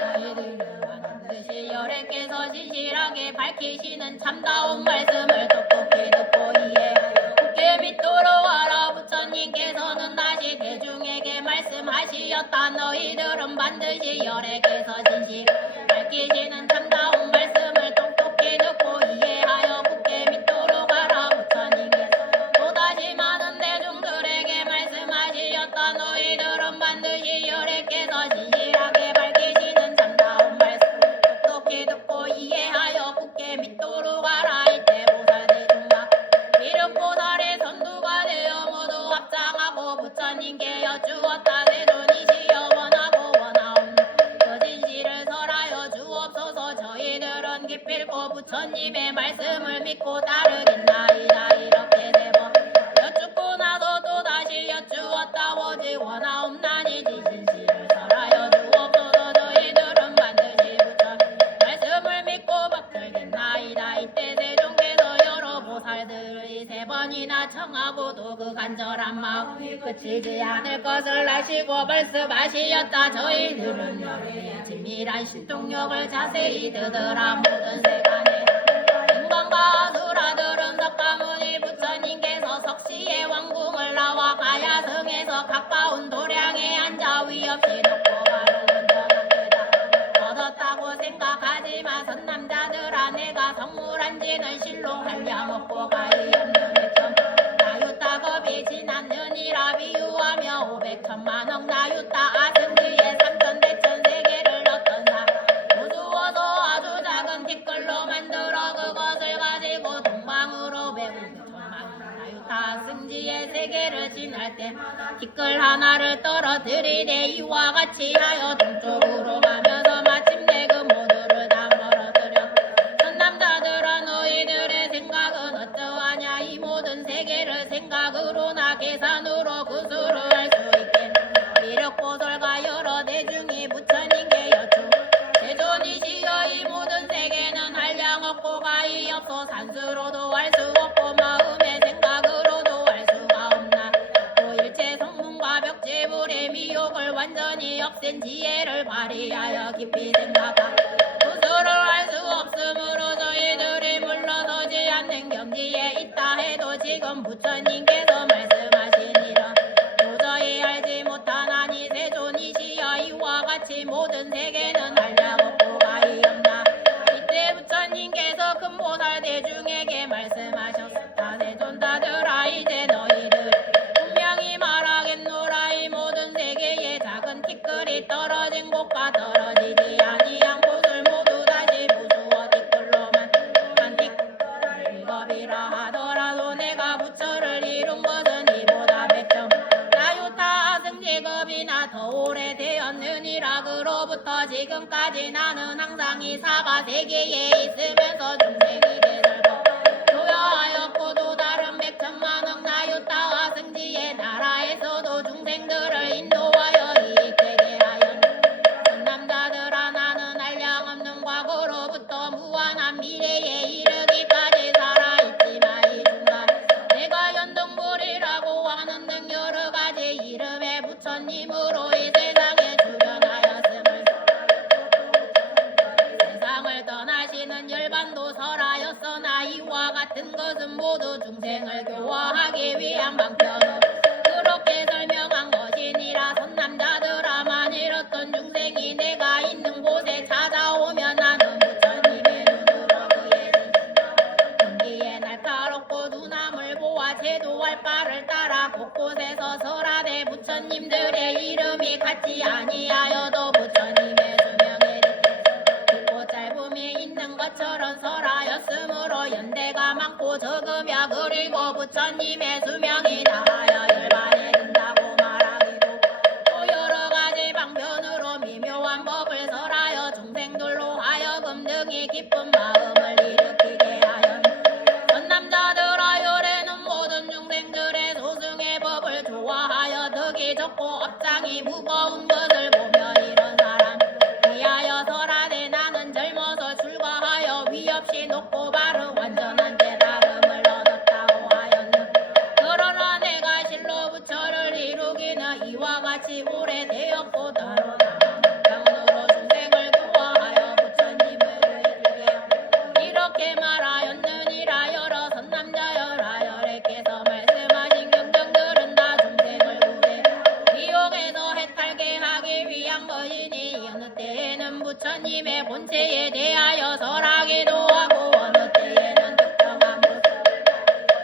너희들은 반드시 열애께서 진실하게 밝히시는 참다운 말씀을 똑똑히 듣고 이해하여 굳게 믿도록 하라. 부처님께서는 다시 대중에게 말씀하시었다. 너희들은 반드시 열애께서 진실 밝히시는 참다운 말씀을 똑똑히 듣고 이해하여 굳게 믿도록 하라. 부처님께서 또다시 많은 대중들에게 말씀하시었다. 너희들은 반드시 열애께서 진실하게 밝히시는 참다운 말씀 똑똑히 듣고 이해하여 굳게 믿도록 하라. 이때 보살 대중과 미륵보살의 선두가 되어 모두 합장하고 부처님께 여쭈었다. 대존이시여 원하고 원하옵는 그 진실을 설하여 주옵소서. 저희들은 기필코 부처님의 말씀을 믿고 따르겠나이다. 이렇게 세번 여쭙고 나도 또다시 여쭈었다. 오직 원하옵나니 진실을 설하여 주옵소서. 저희들은 반드시 부처 말씀을 믿고 받들겠나이다. 이때 대중께서 여러 보살들의 세 번이나 청하고도 그 간절한 마음이 그치지 않을 것을 아시고 말씀하시었다. 저희들은 열애의 진밀한 신통력을 자세히 듣으라. 모든 세간에 인간과 아수라들은 석가모니 부처님께서 석시의 왕궁을 나와 가야성에서 가까운 도량에 앉아 위없이 놓고 바르는 변함되다 얻었다고 생각하지만 선남자들아 내가 성물한지는 실로 한량없고 가히 없는 백천 나유따겁이 지났느니라. 비유하며 500천만억 나유따 아승지에 3천대천 세계를 얻던 사 우두어서 아주 작은 티끌로 만들어 그것을 가지고 동방으로 배우며 나유따 승지의 세계를 지날 때 티끌 하나를 떨어뜨리되 이와 같이 하여 동쪽으로 가면서 마침내 그 모두를 다 멀어뜨려 선남자들아 너희들의 생각은 어떠하냐. 이 모든 세계를 생각으로나 계산으로 구수를 할 수 있게 미륵보살과 여러 대중이 부처님께 여쭈 대존이시여 이 모든 세계는 한량없고 가히 없어 산수로도 할 수 없고 마음의 생각으로도 할 수가 없나. 또 일체 성문과 벽지불의 미혹을 완전히 없앤 지혜를 발휘하여 깊이 생각하 구수를 할 수 없으므로 저희들이 물러서지 않는 경지에 있다 해도 지금 부처님께서 말씀하시니라. 도저히 알지 못하나니 세존이시여 이와 같이 모든 세계는 한량없고 가히 없나. 이때 부처님께서 큰 보살 대중에게 말씀하셨다. 세존자들아 이제 너희들 분명히 말하겠노라. 이 모든 세계에 작은 티끌이 떨어진 곳과 떨어지지 아니한 곳을 모두 다시 부수어 티끌로만 한 티끌을 겁이라 하더라도 내가 부처를 이룬 것은 이보다 100점 나유타 승지급이나 더 오래되었느니라. 그로부터 지금까지 나는 항상 이 사가 세계에 있으면서 중생이 되들고 교여하였고 또 다른 100천만억 나유타와 승지의 나라에서도 중생들을 인도하여 이익되게 하였네. 남자들아 나는 한량없는 과거로부터 무한한 미래에 이르기까지 살아있지만 이 중간 내가 연등불이라고 하는 등 여러 가지 이름의 부처님으로 이 세상에 출현하였음을 세상을 떠나시는 열반도 설하였으나 이와 같은 것은 모두 중생을 교화하기 위한 방편으로 그렇게 설명한 것이니라. 선남자들아 만일 어떤 중생이 내가 있는 곳에 찾아오면 나는 부처님의 눈으로 그의 공기에 날카롭고 눈함을 보아 제도할 바를 따라 곳곳에서 설하되 부처님들의 이름이 같지 아니하여도 부처님의 수명에 깊고 짧음이 있는 것처럼 설하였으므로 연대가 많고 적으며 그리고 부처님의 수명이 다하여 열반에 든다고 말하기도 또 여러 가지 방편으로 미묘한 법을 설하여 중생들로 하여금 등이 기쁜 마음을 일으키게 하였네. 선남자들아 열애는 모든 중생들의 소승의 법 적고 업장이 무거운 것을 보며 이런 사람 위하여 설하되 나는 젊어서 출가하여 위 없이 높고 바른 완전한 깨달음을 얻었다고 하였는 그러나 내가 실로 부처를 이루기는 이와 같이 오래되었고 더러 병으로 중생을 구하여 부처님을 이르게 이렇게 말하였느니라. 여러 선남자 열하열애께서 말씀하신 경전들은 다 중생을 구해 지옥에서 해탈게 하기 위한 것이니 어느 때에는 부처님의 본체에 대하여 설하기도 하고 어느 때에는 특정한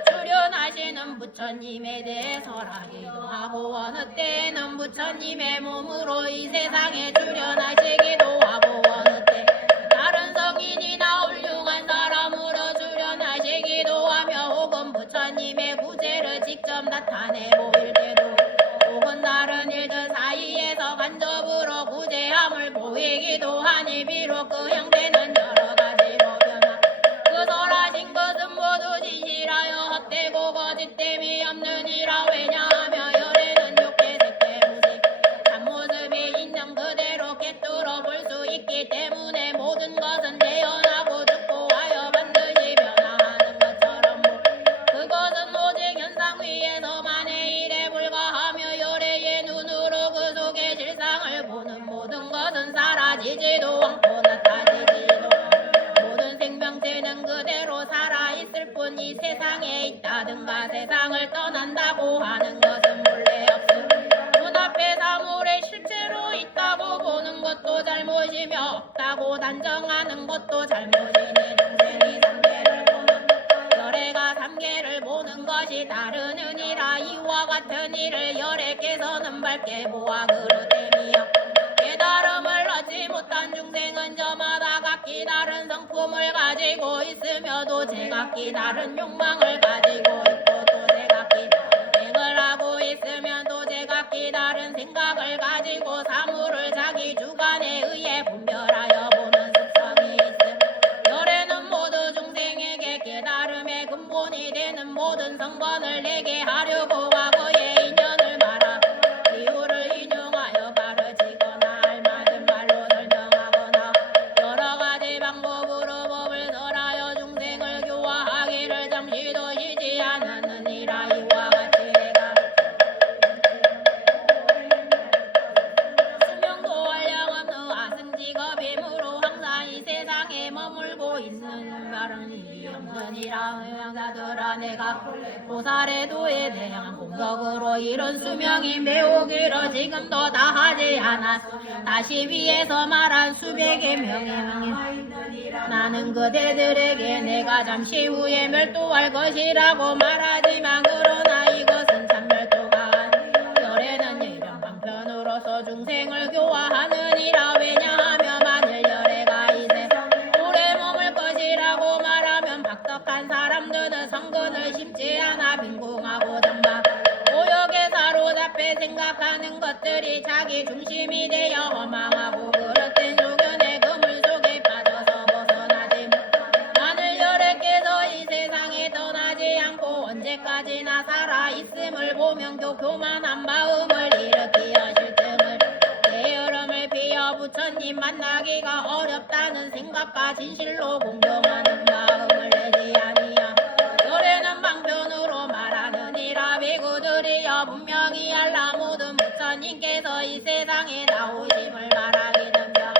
출현하시는 부처님에 대해 설하기도 하고 어느 때에는 부처님의 몸으로 이 세상에 출현하시기도 하고 어느 때 다른 성인이나 훌륭한 사람으로 출현하시기도 하며 혹은 부처님의 구제를 직접 나타내 보일 때도 혹은 다른 일들 사이에서 간접으로 구제함을 보이기도 하니 비록 그 형태는 여러 가지로 변하 그 설하신 것은 모두 진실하여 헛되고 거짓됨이 없느니라. 왜냐하며 열애는 육체 색계 무식 참모습이 있는 그대로 꿰뚫어 볼 수 있기 때문에 모든 것은 태어나고 죽고 하여 반드시 변화하는 것처럼 그것은 오직 현상 위에서만의 일에 불과하며 열애의 눈으로 그 속의 실상을 보는 모든 것은 사라지지도 않고 나타지지도 모든 생명체는 그대로 살아있을 뿐 이 세상에 있다든가 세상을 떠난다고 하는 것은 본래 없음 눈앞에 사물의 실체로 있다고 보는 것도 잘못이며 없다고 단정하는 것도 잘못이니 중생이 삼계를 보는 열애가 삼계를 보는 것이 다르느니라. 이와 같은 일을 열애께서는 밝게 보아 그르되며 깨달음을 얻지 못한 중생은 저마다 각기 다른 성품을 가지고 있으며도 제각기 다른 욕망을 가지고 있고 또 제각기 생을 하고 있으면 또 제각기 다른 생각을 가지고 사물을 자기 주관에 의해 분별하여 보는 습성이 있음 열애는 모두 중생에게 깨달음의 근본이 되는 모든 성건을 내게 하려고 과거의 인연을 말하 이유를 인용하여 가르치거나 알맞은 말로 설명하거나 여러 가지 방법으로 법을 설하여 중생을 교화하기를 잠시도 쉬지 않았느니라. 이와 같이 내가 수명도 한량없는 아승직업이므로 항상 이 세상에 머물고 있는 바른 영선이라. 의향자들아 내가 보살의도에 대한 공덕으로 이런 수명이 매우 길어 지금도 다 하지 않았어. 다시 위에서 말한 수백의 명예 나는 그대들에게 내가 잠시 후에 멸도할 것이라고 말하지만 그러나 이것은 참 멸도가 열애는 예전 방편으로서 중생을 교화하느니라. 왜냐하며 만일 열애가 이제 오래 머물 것이라고 말하면 박덕한 사람들은 성근을 심지 않아 빈궁하고 전방 오역에 사로잡혀 생각하는 것들이 자기 중심이 되어 허망하고 그릇된 소견의 그물 속에 빠져서 벗어나지 만일 열애께서 이 세상에 떠나지 않고 언제까지나 살아있음을 보면 교만한 마음을 일으키어 실증을 게으름을 피어 부처님 만나기가 어렵다는 생각과 진실로 공경하는 마음을 내지 아니야. 열애는 방편으로 말하느니라. 비구들이여 분명히 알라. 모든 부처님께서 이 세상에 나오심을 말하기는 명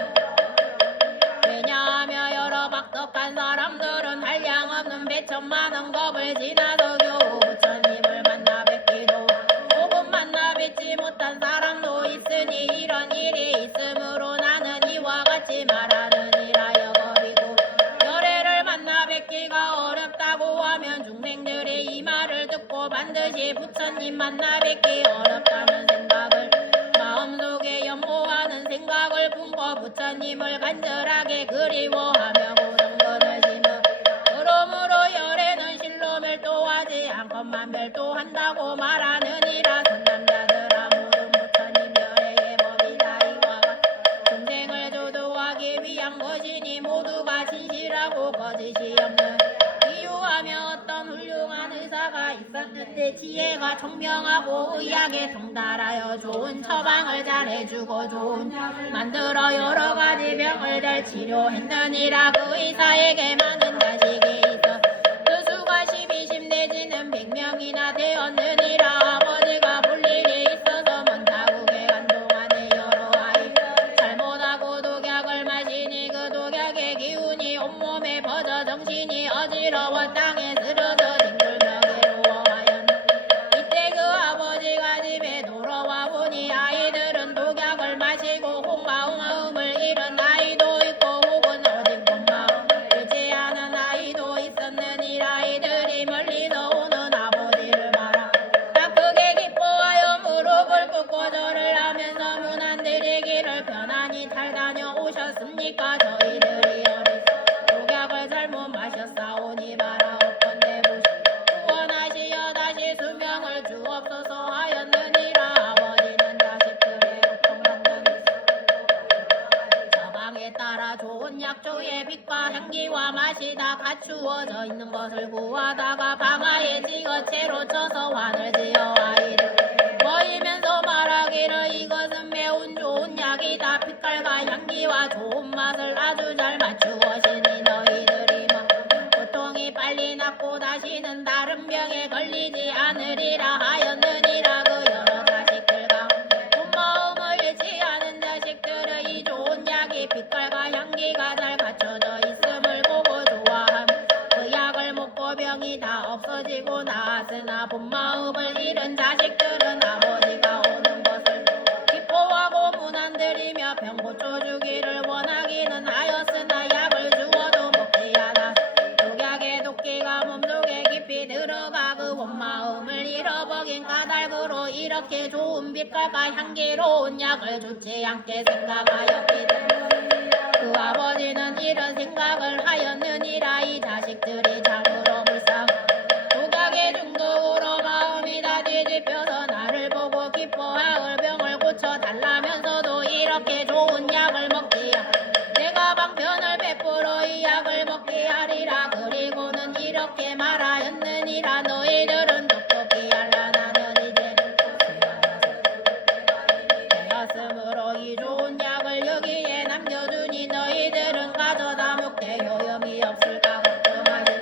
왜냐하며 여러 박덕한 사람들은 한량없는 배천많은 겁을 지나서 겨우 부처님을 만나 뵙기도 혹은 만나 뵙지 못한 사람도 있으니 이런 일이 있으므로 나는 이와 같이 말하느니라. 여겁이고 열애를 만나 뵙기가 어렵다고 하면 중생들이 이 말을 듣고 반드시 부처님 만나 뵙기 어렵다는 생각을 마음속에 연모하는 생각을 품고 부처님을 간절하게 그리워하며 고등건을 심어 그러므로 열애는 실로 멸도하지 않건만 멸도한다고 말하느니라. 선남자들아 모든 부처님 열애의 법이다. 이와 중생을 조도하기 위한 것이니 모두가 진실하고 거짓이 없는 이유하며 어떤 훌륭한 의사가 있었는데 때 지혜가 총명하고 의학에 통달하여 좋은 처방을 잘해주고 좋은 약을 만들어 여러 가지 병을 잘 치료했느니라. 그 의사에게 많은 자식이 있어 그 수가 12십 내지는 100명이나 되었느니라. 아버지가 볼 일이 있어서 먼 타국에 간 동안에 여러 아이 잘못하고 독약을 마시니 그 독약의 기운이 온몸에 퍼져 정신이 어지러워 땅에 쓰러져 뒹굴며 괴로워하였. 이때 그 아버지가 집에 돌아와 보니 아이들은 독약을 마시고 혹마음을 잃은 아이도 있고 혹은 어딘 본마음을 잃지 않은 아이도 있었느니라. 아이들이 멀리서 오는 아버지를 바라 다 크게 기뻐하여 무릎을 꿇고 절을 하면서 문안드리기를 편안히 잘 다녀오셨습니까? 저희들이 어린 독약을 잘못 마셨사오니 바라옵건대 구원하시어 다시 수명을 주옵소서 하였느니라. 아버지는 자식들의 고통받는 처방에 따라 좋은 약초의 빛과 향기와 맛이 다 갖추어져 있는 것을 구하다가 방아에 찍어 채로 쳐서 환을 지어 아이들 보이면서 말하기를 이것은 매운 좋은 약이다. 빛깔과 향기와 좋은 맛을 아주 잘 맞추어시니 너희들이 고통이 빨리 낫고 다시는 다른 병에 걸리지 않으리라 하였느니라. 그 여러 자식들과 온 마음을 잃지 않은 자식들의 이 좋은 약이 빛깔과 향기가 잘 갖춰져 있음을 보고 좋아함. 그 약을 먹고 병이 다 없어지고 나았으나 본 마음을 잃은 자식들은 아버지가 오는 것을 기뻐하고 문안드리며 병 고쳐주기를 원하기는 하였으나 약을 주어도 먹지 않아. 독약의 도끼가 몸속에 깊이 들어가 그 원마음을 잃어버린 까닭으로 이렇게 좋은 빛깔과 향기로운 약을 좋지 않게 생각하였기를 그 아버지는 이런 생각을 하였느니라. 이 자식들이 참으로 불쌍 독약의 중독으로 마음이 다 뒤집혀서 나를 보고 기뻐하을 병을 고쳐달라면서도 이렇게 좋은 약을 먹기야 내가 방편을 베풀어 이 약을 먹게 하리라. 그리고는 이렇게 말하였느니라. 너희들은 똑똑히 알라. 나는 이제 되었으므로 이 좋은 약을 여기에 남겨두니 너희들은 가져다 먹되 효염이 없을까 걱정하지.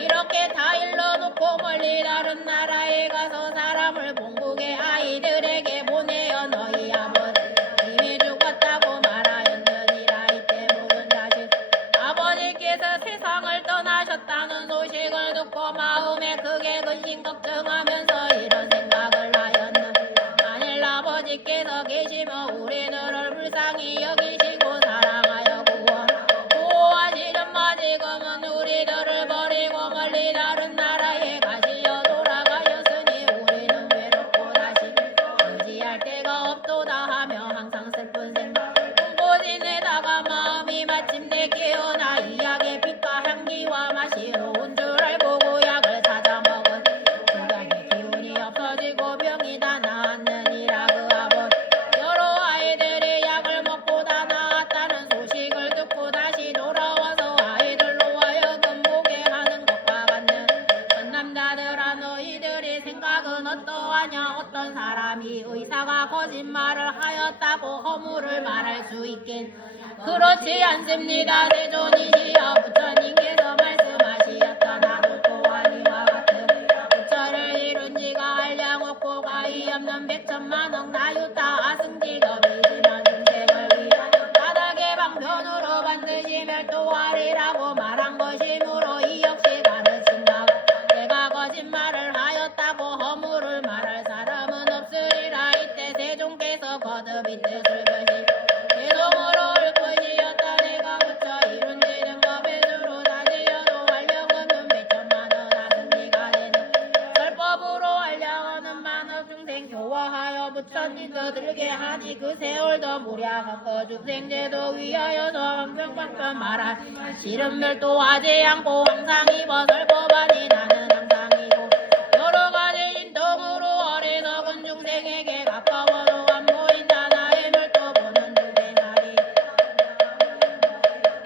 이렇게 다 일러놓고 멀리 다른 나라에 가서 사람을 본국의 아이들에게 보내어 너희 아버지 이미 죽었다고 말하였느니라. 이때 모든 자식 아버지께서 세상을 떠나셨다는 소식을 듣고 마음에 크게 근심 걱정하면서 이런 생각을 하였는 만일 아버지께서 계시면 우리들을 불쌍히 여기시고 사랑하여 구원하시려면 지금은 우리들을 버리고 멀리 다른 나라에 가시어 돌아가셨으니 우리는 외롭고 다시 의지할 데가 없도다 하며 항상 슬픈 생각 품고 지내다가 마음이 마침내 깨어나 이 약의 빛과 향기와 맛이 좋은 줄 알고 그 약을 찾아 먹은 독약의 기운이 없어지고 병이 다 나았느니라. 그 아버지 여러 아이들이 약을 먹고 다 나았다는 소식을 듣고 다시 돌아와서 아이들로 하여금 보게 하는 것과 같는 남자들아 너희들의 생각은 어떠하냐. 어떤 사람이 의사가 거짓말을 하였다고 허물을 말할 수 있긴 그렇지 않습니다. 대존이시여 부처님께서 말씀하시었다. 나도 또한 이와 같은 부처를 이룬 지가 한량 없고 가히 없는 100천만억 나유타 아승직업이지만 중생을 위하여 바닥의 방편으로 반드시 멸도하리라고 말한 것이므로 이 역시 가르친 바 내가 거짓말을 하였다고 허물을 말할 사람은 없으리라. 이때 세종께서 거듭 이 뜻을 벼시 대동으로 올 것이었다. 내가 부처 이룬 지는 법의 수로 다지어도 활력은 100천만원 아승리가 되니 설법으로 활량하는 만억 중생 교화하여 부처님도 들게 하니 그 세월도 무량하고 중생제도 위하여서 항평방편 말할 실은 멸도하지 않고 항상 입어 설법하니 나는 항상이고 여러 가지 인통으로 어리석은 중생에게 가까워도 안 보인다. 나의 멸도 보는 중생아리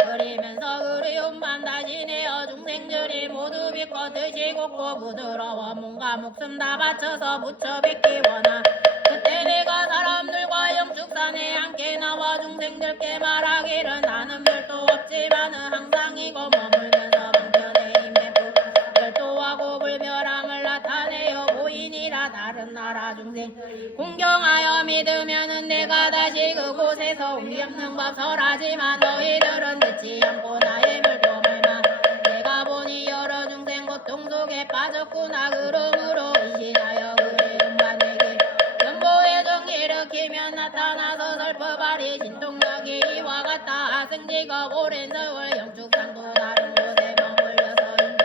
그리면서 그리움만 다시 내어 중생들이 모두 빛 걷듯이 곱고 부드러워 몸과 목 목숨 다 바쳐서 부처 뵙기 원하. 그때 내가 사람들과 영축산에 함께 나와 중생들께 말하기를 나는 별도 없지만은 항상 이곳 머물면서 방편에 임했고 별도하고 불멸함을 나타내어 보이니라. 다른 나라 중생 공경하여 믿으면은 내가 다시 그곳에서 우리 없는 법 설하지만 너희들은 듣지 않고 나의 별도를 만. 내가 보니 여러 중생 고통 속에 빠졌구나. 그러므로 이신하여 그의 음반에게 전보의 정 일으키면 나타나서 설법하리. 진통력이 이와 같다. 승지가 오랜 세월 영축산도 다른 곳에 머물러서 있는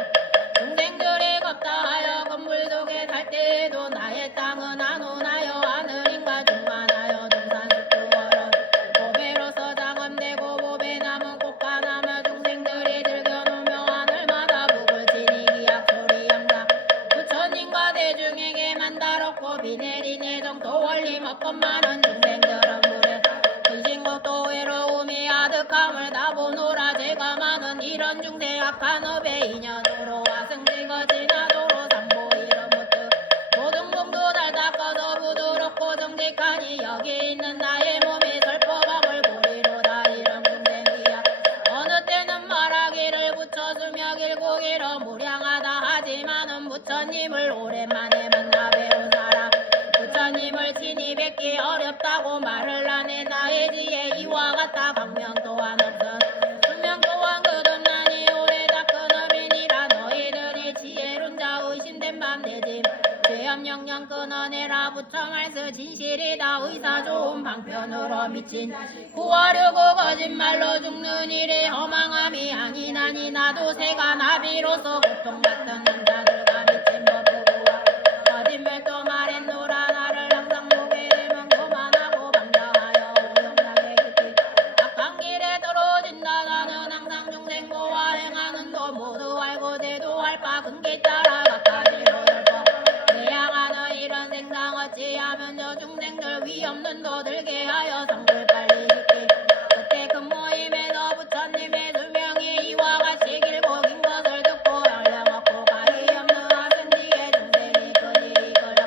중생들이 겁다 하여 건물 속에 살 때에도 나의 땅은 안 오나요. 하늘인가 중만하여 등산숲도 걸어 보배로서 장엄되고 보배 남은 꽃가 남아 중생들이 즐겨놓으며 하늘마다 북을 지니 기약소리 항상 부처님과 대중에게 만다롭고 비 내리네 정도 원리 먹건 많은 중생들은 물에 근심고도 외로움이 아득함을 다 보노라. 죄가 많은 이런 중생 악한 업의 인연으로 와승지가 지나도록 삼보 이런 못들 모든 몸도 잘 닦아도 부드럽고 정직하니 여기 있는 나의 몸이 설법함을 고리로다. 이런 중생이야 어느 때는 말하기를 부처수며 길고 길어 무량하다 하지만은 부처님을 오랜만에 만나 배운 사람 부처님을 친히 뵙기 어렵다고 말을 하네. 나의 지혜 이와 같다. 광명 또한 없던 수명 또한 거듭나니 오래 닦은 업이니라. 너희들이 지혜로운 자 의심된 밤 내짐 죄업 영영 끊어내라. 부처 말씀 진실이다. 의사 좋은 방편으로 미친 구하려고 거짓말로 죽는 일이 허망함이 아니나니. 나도 새가 나비로서 고통받던 남자들과 미친 법부구와 거짓말도 말했노라. 나를 항상 보게 되면 그만하고 방자하여 오용나게 깊이 악한 길에 떨어진다. 나는 항상 중생보와 행하는 도 모두 알고 대도할 바 근기 따라 각가지로 열법 내양하는 이런 생상 어찌하면 저 중생들 위 없는 도 들게 하여 성불 빨리 짓기. 그때 큰 모임에서 부처님의 수명이 이와 같이 길고 긴 것을 듣고 얼려먹고 가히 없는 하신 뒤에 중생이 그리 걸어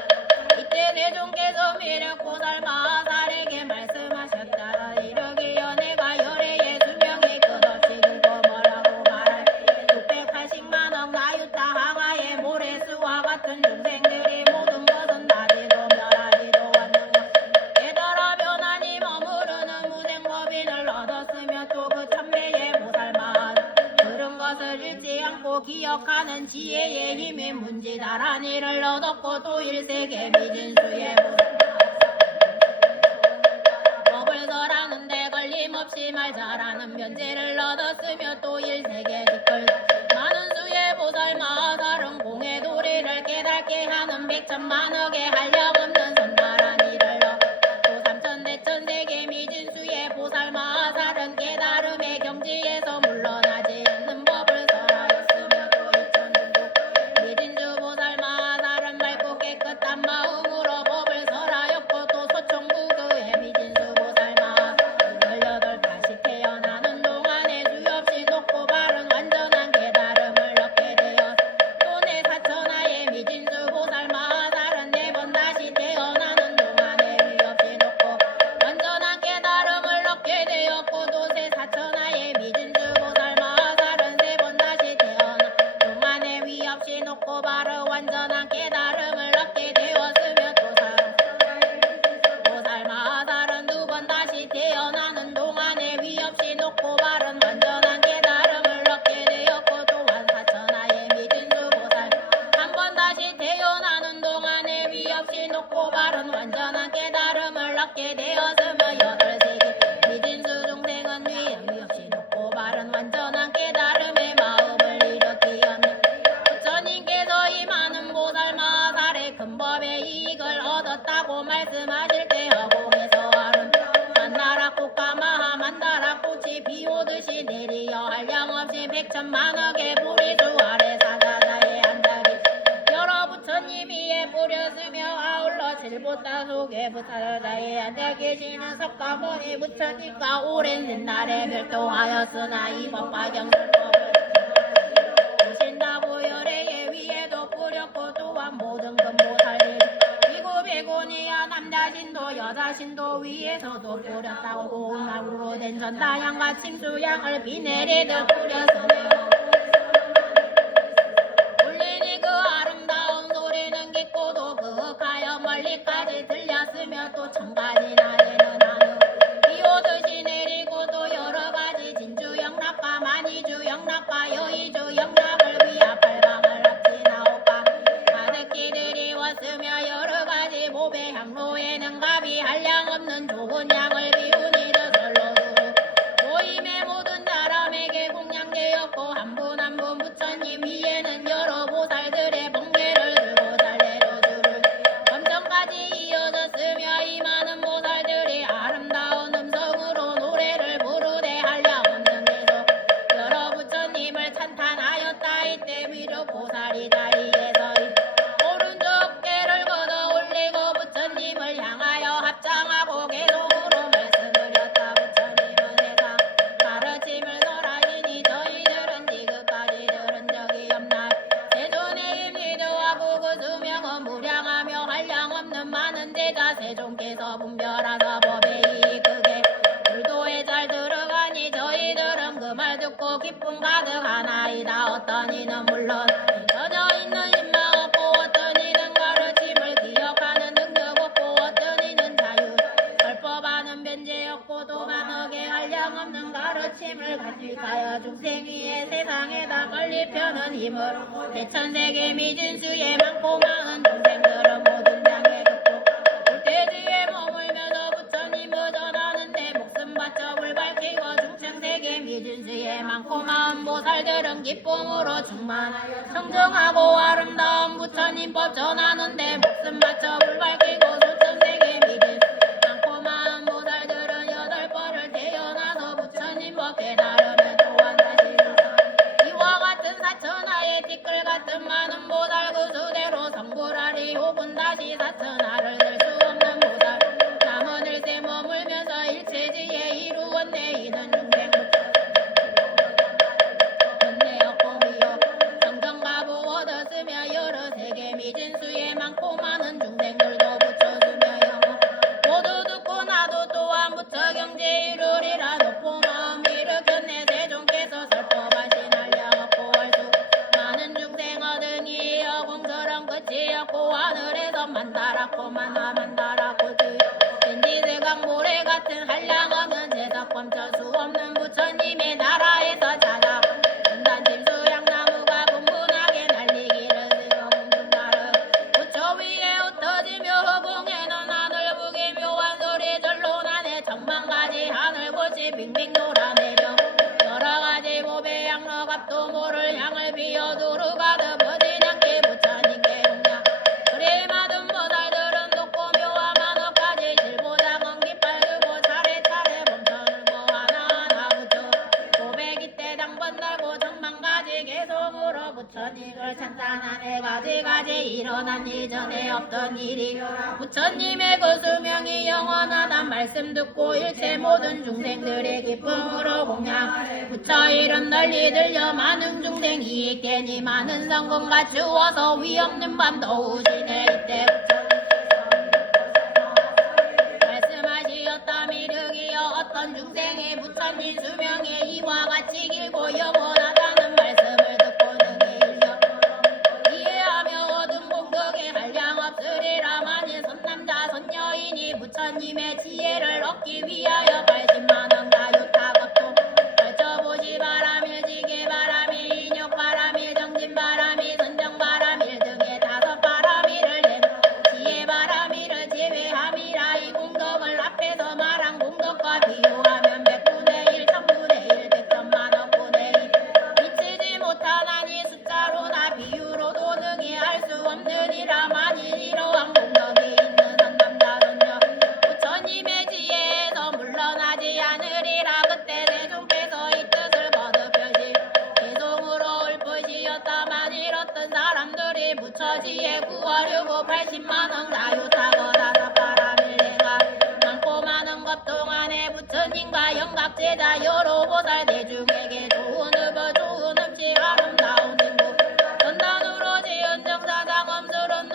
이때 대중께서 미륵고 달마살에게 말씀하셨다. 이러기여 내가 열애의 수명이 끝없이 길고 뭐라고 말할 680만억 나유타 항하의 모래수와 같은 중생들이 모든 것은 나지도 멸하지도 않는 것 깨달아 변하니 머무르는 무생법인을 얻었으며 또 그 천배의 보살만 그런 것을 잃지 않고 기억하는 지혜의 힘이 문지다란 이를 얻었고 또 일세계 미진수의 법을 설하는데 걸림없이 말 잘하는 면제를 얻었으며 또 일세계 뒷걸 많은 수의 보살 마하살은 공의 도리를 깨닫게 하는 백천만억의 한량없는 선발한 이를 얻고 삼천대천세계 미진수의 보살 마하살은 깨달음의 경지에서 물러나지 않는 법을 설하였으며 또 이천중국 미진수 보살 마하살은 맑고 깨끗한 마음으로 법을 설하였고 또 소총부교의 미진수 보살 마하살 18다시 태어나는 동안에 수없이 높고 바른 완전한 깨달음을 얻게 되어 또 내 사천하의 미진수 보살 마하살은 4번 다시 태어나는 동안에 위없이 높고 완전한 깨달음을 얻게 되었고 또 새 사천하의 미진수 보살 마하살은 3번 다시 태어나 동안에 위없이 높고 바른 완전한 깨달음을 얻게 되었으며 또 보살 마하살은 2번 다시 태어나는 동안에 위없이 높고 바른 완전한 깨달음을 얻게 되었고 또한 사천하의 미진수 보살 1번 다시 태어나는 동안에 위없이 높고 바른 완전한 깨달음을 얻게 되었으며 8세계 미진수 중생은 위없이 높고 바른 완전한 깨달음의 마음을 일으키었네. 부처님께서 이 많은 보살 마하살의 큰 법의 이익을 얻었다고 말씀하실 때 허공에서 하룬 만나라 꽃과 마하 만다라 꽃이 비오듯이 내리어 한량없이 백천만억의 보리수 아래 사가자의 한자리 여러 부처님이 예뿌렸으며 아울러 칠보따 속에 부타자에 앉아 계시는 석가모니 부처님과 오랜 옛날에 별도하였으나 이 법화경설법을 보신다고 열애의 위에도 뿌렸고 또한 모든 금보살들 비구비구니여 남자신도 여자신도 위에서도 뿌렸다고 고운나무로 된 전다양과 침수양을 비 내리듯 뿌렸으며 울리니 그 아름다운 소리는 깊고도 그윽하여 멀리까지 들렸으며 또 천가지 나에는 하늘 비 오듯이 내리고 또 여러가지 진주영락과 만이주영락과 여의주영락을 위하 팔방을 합치나오까 가득히 들이웠으며 여러가지 보배 향로에는 값이 한량없는 좋은 양을 비우니 저절로 두루 모임의 모든 사람에게 공양되었고 한 분 한 분 부처님 위에는 여러 보살들의 번개를 들고 잘 내려주를 검정까지 이어졌으며 이 많은 보살들이 아름다운 음성으로 노래를 부르되 한량없는 데서 여러 부처님을 찬탄하였다. 이때 위로 보살이 자리에서 오른쪽 깨를 걷어 올리고 부처님을 향하여 합장하고 계속으로 말씀을 했다. 부처님은 세상 가르침을 설하시니 저희들은 지금까지 들은 적이 없나 세존의 임리도하고 그 수명은 무량하며 한량없는 많은 제자 세존께서 분별하사 법에 이익하게 불도에 잘 들어가니 저희들은 그 말 듣고 기쁨 가득하나이다. 어떤 이는 물론 젖어 있는 신망 없고 어떤 이는 가르침을 기억하는 능력 없고 어떤 이는 자유 설법하는 변제 없고 또 만억의 한량없는 가르침을 간직하여 중생 위에 세상에다 멀리 펴는 힘으로 대천세계 미진수에 많고 많은 중생들은 모든 장애 극복 불대지에 머물면서 부처님을 전하는데 목숨 바쳐 불 밝히고 중생세계 미진수에 많고 많은 보살들은 기쁨으로 충만하여 성정하고 아름다운 부처님 법 전하는데 목숨 바쳐 불 밝히고 중생세계 미진 많고 많은 보살들은 여덟 벌을 태어나서 부처님 법 깨달으면 또한 다시 이와 같은 사천하의 티끌 같은 많은 보살 그 수대로 성불하리 혹은 다시 사천하를 들 수 없는 보살 남은 일세 머물면서 일체지에 이루었네. 이는 중생 은혜였고 미역 성정가부 얻었으며 여러 세계 미진수에 많고 많은 중생들도 붙여주며 영어 모두 듣고 나도 또한 부처 경제 이루리라 높고 마음 일으켰네. 세존께서 설법하신 한량없고 할수 많은 중생 얻으니여 공설은 끝이 없고 하늘에서 만다랗고 만다랗고 진지세강 모래 같은 한량없는 제사범처 수 없는 부처님의 나라에서 찾아 은단짐수양나무가 분분하게 날리기를 지금 공중나를 부처 위에 흩어지며 허공에는 하늘 북의 묘한 소리들로 나네. 천만가지 하늘꽃이 빙빙 돌아내려 여러가지 보배 양로 값도 모를 향을 비어 두루가득 퍼진 않게 부처님께 공양 그리 많은 보살들은 높고 묘한 만억가지 질보장은 깃발 들고 차례차례 범천을 뭐 하나하나 붙여 고백이 때 당번 달고 천만가지 계속으로 부처님을 찬탄하네. 가지가지 일어난 이전에 없던 일이 부처님의 그 수명이 영원하단 말씀 듣고 일체 모든 중생들의 기쁨으로 공양 부처 이름 널리 들려 많은 중생 이익되니 많은 성공 갖추어서 위없는 밤 더우시네. 이때 말씀하시었다. 미륵이여 어떤 중생의 부처님 수명에 이와 같이 길고 영원하다는 말씀을 듣고 능히 일려 이해하며 얻은 공덕에 한량없으리라. 만일 선남자 선여인이 부처님의 지혜를 얻기 위하여 80만원 다유타급도 걸쳐보시 바람일 지게바람일 인욕바람일 정진바람일 선정바람일 등의 5바람일을 낸 지혜바람일을 제외함이라. 이 공덕을 앞에서 말한 공덕과 비유하면 100분의 1 1000분의 1 100천만억분의 1 미치지 못하나니 숫자로 나 비유로도 능히 알 수 없느니라. 만일 이러한 공덕이 있는 한 남자 선녀 부처님의 지혜에서 물러나지 않으리라. 그때 세존께서 이 뜻을 거듭하시 계속으로 읊으시었다. 만일 어떤 사람들이 부처 지혜 구하려고 80만원 다유타고 5바람일 내가 많고 많은 것 동안에 부처님과 영각제자 여러 보살 대중에게 좋은 의거 좋은 음식 아름다운 행복 전단으로 지은 정사장 엄술은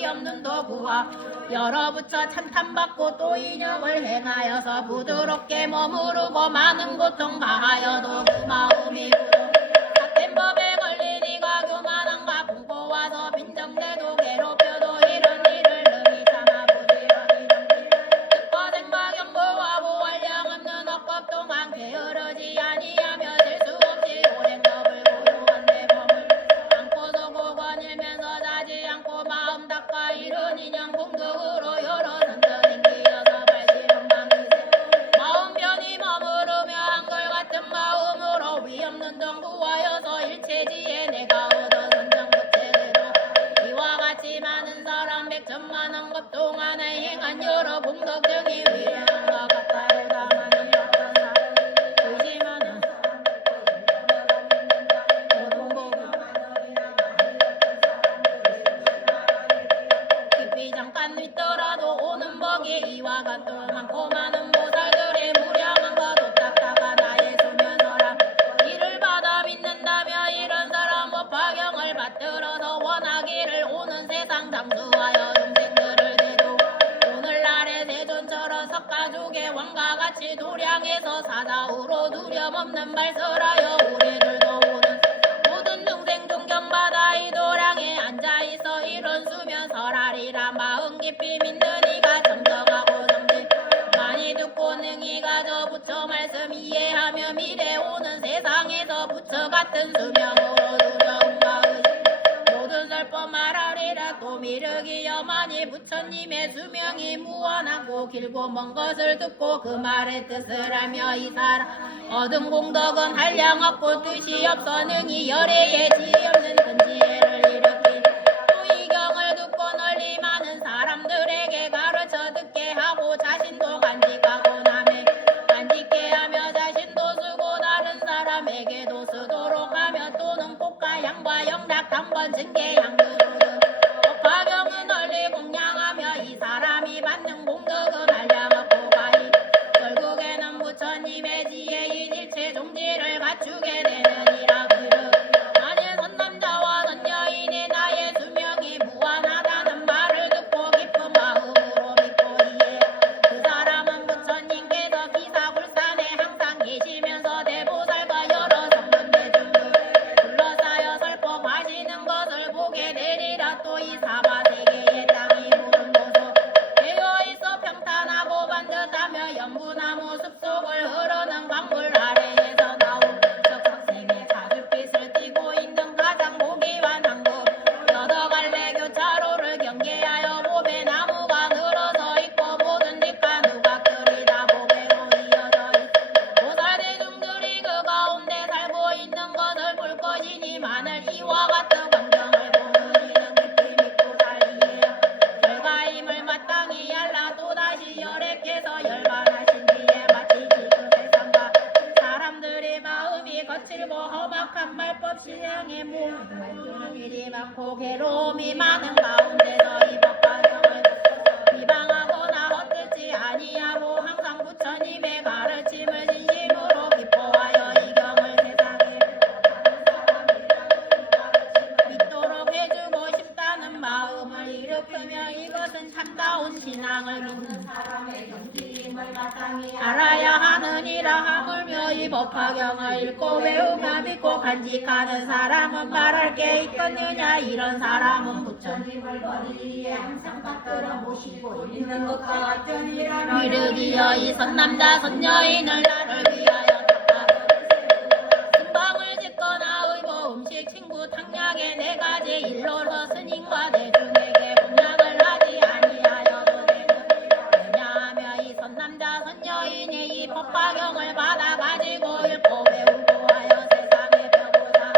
위 없는 도구와 여러 부처 찬탄받고 또 인욕을 행하여서 부드럽게 머무르고 많은 고통 가하여도 그 마음이 부드럽고 같은 법에 걸린 이가 교만함과 공고와서 빈정대도 괴롭혀도 이런 일을 능히 참아 부지런히 듣고 생각 연구와 보활량 없는 억법 동안 게으르지 아니하며 될 수 없이 오랜법을 고요한 내 법을 안고서 고건일면서 자지 않고 마음 닦아 이른 인연 공덕으로 여러 선전 기어서 발시름 방기세 마음 편히 머무르며 한결같은 마음으로 위 없는 동 구하여서 일체지에 내가 얻어 선정 그때대로 이와 같이 많은 사람 백천만원 급 동안에 행한 여러 공덕 등이 위대한 것 같아요. 다만이 어떤 사람 의심하는 깊이 잠깐 있더라도 오는 법이 이와 같도 많고 많은 보살들의 무량한 것도 닦다가 나의 수면서라 이를 받아 믿는다며 이런 사람 법화경을 받들어서 원하기를 오는 세상 장수하여 중생들을 대도 오늘날의 세존처럼 석가족의 왕과 같이 도량에서 사자우로 두려움없는 발설하여 우리들도 오는 모든 중생 존경받아 이 도량에 앉아있어 이런 수면설하리라 마음 깊이 믿는 이가 정정하고 정진 많이 듣고 능히 가져 부처 말씀 이해하며 미래 오는 세상에서 부처 같은 수명으로 두려움과 의심 모든 설법 말하리라 또 미륵이여 많이 부처님의 수명이 무한하고 길고 먼 것을 듣고 그 말의 뜻을 알며 이 사람 얻은 공덕은 한량 없고 뜻이 없어 능히 열애의 지혜 없는 근지혜를 일으키니 또 이 경을 듣고 널리 많은 사람들에게 가르쳐 듣게 하고 자신도 간직하고 남의 간직게 하며 자신도 쓰고 다른 사람에게도 쓰도록 하며 또는 꽃과 양과 영락 한번 증개 양주로는 법화경은 널리 공양하며 이 사람이 받는 공덕은 한량 없고 가히 결국에는 부처님의 지혜인 일체 종지를 갖추게 되느니라 그를 만일 선남자와 선여인의 나의 수명이 무한하다는 말을 듣고 깊은 마음으로 믿고 이해 그 사람은 부처님께서 기사굴산에 항상 계시면서 대보살과 여러 성분대 중들 둘러싸여 설법하시는 것을 보게 되리라 또 이 사바세계의 땅이 푸른 곳으로 되어있어 평탄하고 반듯하며 연분나무 숲속을 흐르는 강물 아래에서 나온 적학생의 사슬빛을 띠고 있는 가장 보기만 한국 여러 갈래 교차로를 경계하여 보배 나무가 늘어서 있고 모든 뒷과 누각들이 다 보배로 이어져 있어 보살 대중들이 그 가운데 살고 있는 것을 볼 것이니 만일 이와 같은 광경을 보는 이는 깊이 믿고 살리에요 결과임을 마땅히 알라 또다시 열액해서 열반하신 뒤에 마치 지금 세상과 사람들의 마음이 거칠고 험악한 말법 신앙에 모르는 일이 많고 괴로움이 많은 가운데서 이 법화경을 비방하거나 헛되지 아니하고 항상 부처님의 가르침을 진심으로 기뻐하여 이 경을 세상에 믿도록 해주고 싶다는 마음을 일으키며 이것은 참다운 신앙을 믿는 사람의 경기임을 마땅히 알아야 하느니라 하물며 이 법화경을 읽고 외우며 믿고 간직하는 사람은 말할 게 있겠느냐 이런 사람은 부처님을 거리에 항상 받들어 모시고 있는 것과 같으니라 미륵이여 이 선남자 선여인을 나를 위하여 신방을 짓거나 의보 음식 친구 탕약에 네 가지 일로서 스님과 대중에게 공양을 하지 아니하여도 되느니라 왜냐하며 이 선남자 선여인이 이 법화경을 받아 가지고 읽고 외우고 하여 세상에 펴고자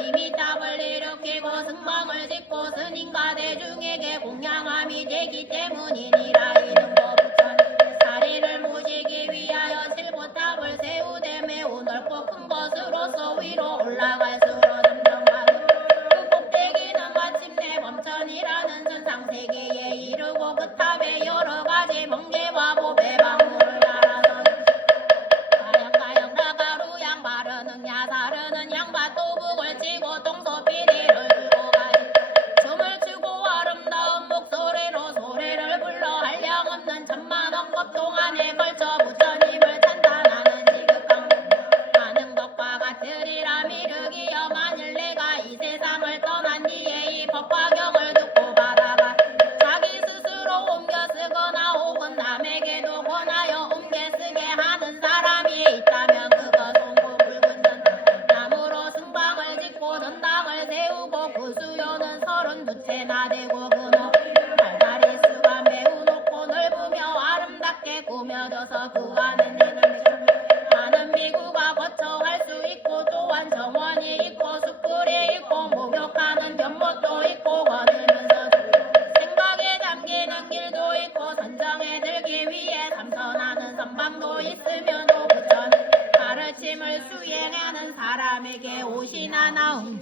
이미 답을 일으키고 승방을 짓고 스님과 대중에게 공양함이 되기 때문이니라 이는 부처님의 사리를 모시기 위하여 칠보탑을 세우되 매우 넓고 큰 것으로서 위로 올라갈수록 점점 많은 그 꼭대기는 마침내 범천이라는 선상세계에 이르고 그 탑에 여러 가지 번개와 보배 방울을 달아서 지어서 그 안에 많은 비구가 거쳐갈 수 있고 또한 정원이 있고 숯불이 있고 목욕하는 연못도 있고 거니면서 생각에 잠기는 길도 있고 선정에 들기 위해 삼선하는 선방도 있으면 오부전 가르침을 수행하는 사람에게 옷이나 나옴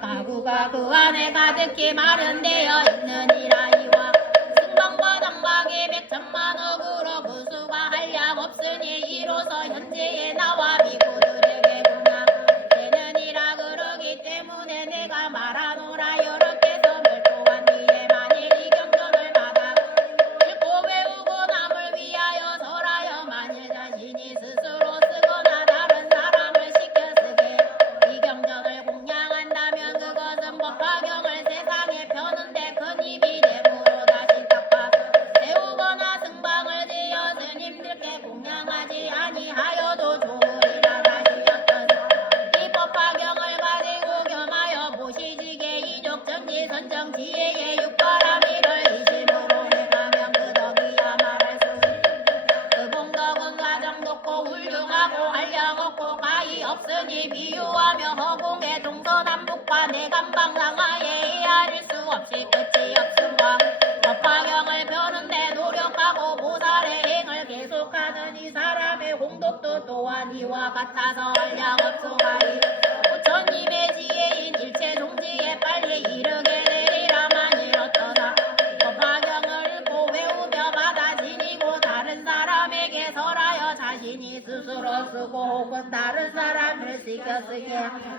가구가 그 안에 가득히 마련되어 있느니라. 이와 승방과 당방이 백천만억으로 그 수가 한량 없으니 이로써 현재의 나와 비구들에게 공양되느니라. 그러기 때문에 내가 말하노라. 여러께서 멸도한 뒤에 만일 이 경전을 받아 읽고 외우고 남을 위하여 설하여 만일 자신이 스스로 쓰거나 다른 사람을 시켜 쓰게 이 경전을 공양한다면 그것은 법화경을 세상에 펴는데 큰 힘이 되므로 다시 깎아 세우거나 승방을 지어 스님들께 공양하지 아니하여도 좋으리라. 다시였던 이 법화경을 가지고 겸하여 보시지게 이족 전지 선정 지혜의 육바라미를 이심으로 행하면 그 덕이야 말할 수 그 공덕은 가장 높고 훌륭하고 한량 없고 가히 없으니 비유하며 허공의 동서남북과 내간방 상하에 헤아릴 수 없이 끝이 없음과 법화경을 펴는데 노력하고 보살의 행을 계속하는 이 사람의 공덕도 또한 이와 같아서 한량 없소가이 부처님의 지혜인 일체 종지에 빨리 이르게 되리라. 만일 어떠나 법화경을 읽고 외우며 받아 지니고 다른 사람에게 설하여 자신이 스스로 쓰고 혹은 다른 사람을 시켜 쓰게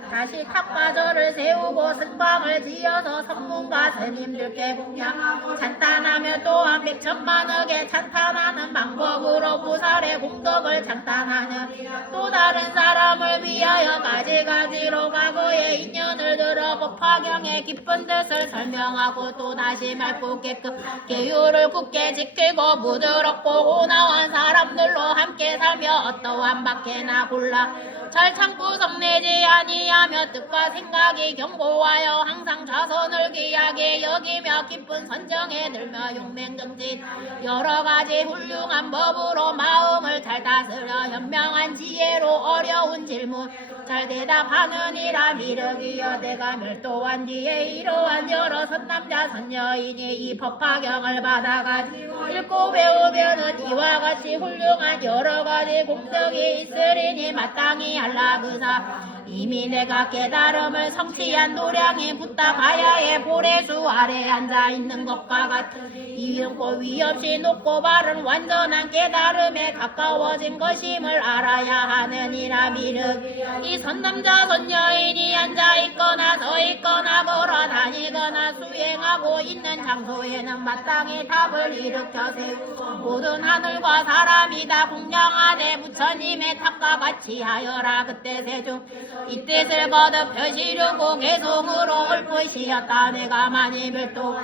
다시 탑과절을 세우고 승방을 지어서 성문과 스님들께 공양하고 찬탄하며 또한 백천만억에 찬탄하는 방법으로 보살의 공덕을 찬탄하는 또 다른 사람을 위하여 가지가지로 과거의 인연을 들어 법화경의 깊은 뜻을 설명하고 또다시 맑고 깨끗 계율을 굳게 지키고 부드럽고 온화한 사람들로 함께 살며 어떠한 박해나 곤란 잘 참고 성내지 아니하며 뜻과 생각이 견고하여 항상 좌선을 귀하게 여기며 깊은 선정에 들며 용맹정진 여러가지 훌륭한 법으로 마음을 잘 다스려 현명한 지혜로 어려운 질문 잘 대답하느니라. 미륵이여 내가 멸도한 뒤에 이러한 여러 선남자 선여인이 이 법화경을 받아가지고 읽고 배우면은 이와 같이 훌륭한 여러가지 공덕이 있으리니 마땅히 할라. 그사 이미 내가 깨달음을 성취한 노량이 붓다 가야의 보레수 아래 앉아있는 것과 같은 이음고 위없이 높고 바른 완전한 깨달음에 가까워진 것임을 알아야 하느니라. 미륵 이 선남자 선여인이 앉아있거나 서있거나 걸어다니거나 수행하고 있는 장소에는 마땅히 탑을 일으켜 세우고 모든 하늘과 사람이 다 공양하되 부처님의 탑과 같이 하여라. 그때 세중 이 뜻을 거듭 펴시려고 개송으로 올 것이었다. 내가 만일 별도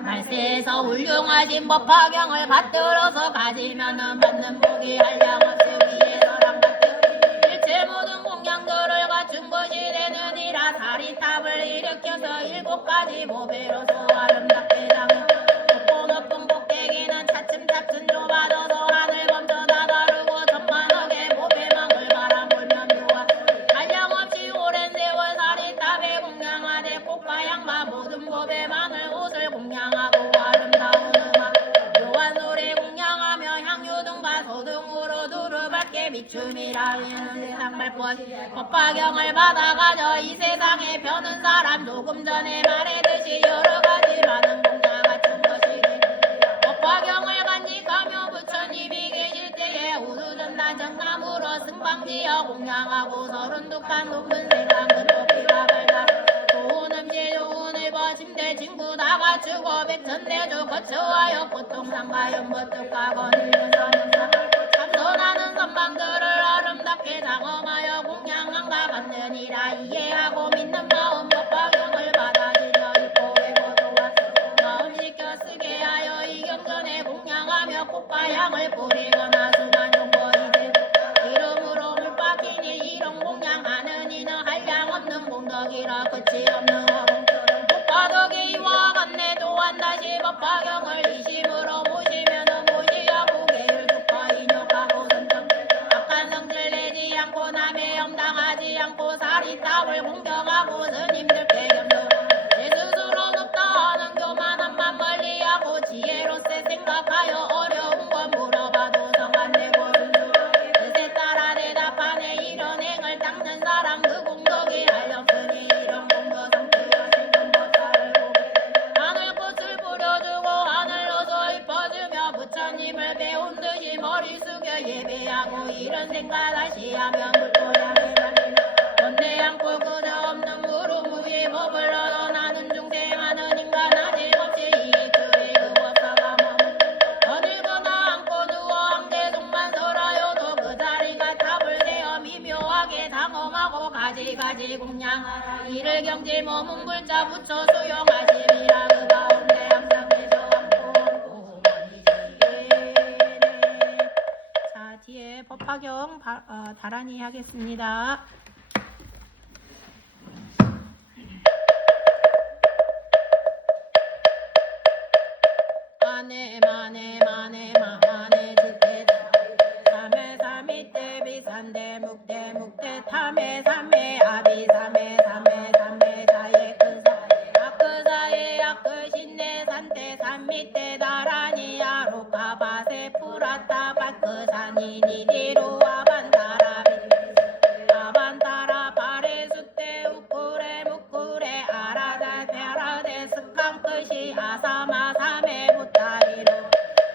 말세에서 훌륭하신 법화경을 받들어서 가지면은 받는 복이 한량없이 위에서랑 같은 일체 모든 공양들을 갖춘 것이 되느니라. 사리탑을 일으켜서 7가지 보배로서 아름답게 장을 높고 높은 꼭대기는 차츰차츰 좁아져서 하늘 검도 다다르고 천만억의 보배망을 바라보며 묘한 한량없이 오랜 세월 사리탑에 공양하되 꽃과 양과 모든 보배망을 옷을 공양하고 아름다운 음악 묘한 노래 공양하며 향유등과 소등으로 두루 밝게 비춤이라. 이는 세상 발꽃 법화경을 받아가져 이 세상에 펴는 사람 조금 전에 말했듯이 여러가지 많은 공자 같은 것이니 법화경을 간직하며 부처님이 계실 때에 우두전단 정나무로 승방지어 공양하고 32칸 높은 생강은 높이가 밝아 좋은 음식 좋은 의버 침대 친구 다 갖추고 백천대도 거쳐하여 보통상과 연못득과 거닐는 선영상 참선하는 선방들을 아름답게 장엄하여 공양한가 같느니라. 이해하고 믿는 마음 법화경을 받아들여 입고 외고 또한 마음 시켜 쓰게 하여 이 경전에 공양하며 꽃과 향을 뿌리거나 수만 종거이 되고 이름으로 물박히니 이런 공양하는 이는 한량 없는 공덕이라 끝이 없는 화공들은 복화덕이 이와 같네. 또한 다시 법화경을 이심으로 보시면은 배운 듯이 머리 숙여 예배하고 이런 생각 다시 하면 물고장에 달리나 원대 않고 그저없는 무릎무에 법을 얻어 나는 중생하는 인간 아직없이 이 그리 그것다가 어딜거나 앉고 누워 한계동만 설하여도 그 자리가 답을 대어 미묘하게 당엄하고 가지가지 공양하라 이를 경지 머문 글자 붙여 수용하심이라 그 가운데 항상 계속 안고 자 뒤에 법화경 다란이 하겠습니다. 마네 지대 삼해 삼이대 비산대 묵대 묵대 탐해 삼해 아비 삼해 자예 그 사예 그 신내 산대 삼미대 나란히 아로카 바세 푸라타 바크 산이 니디로 아반타라 바레 수대 우쿠레 무쿠레 아라다 베라데 스칸 끝이 아사마 삼해 부타리로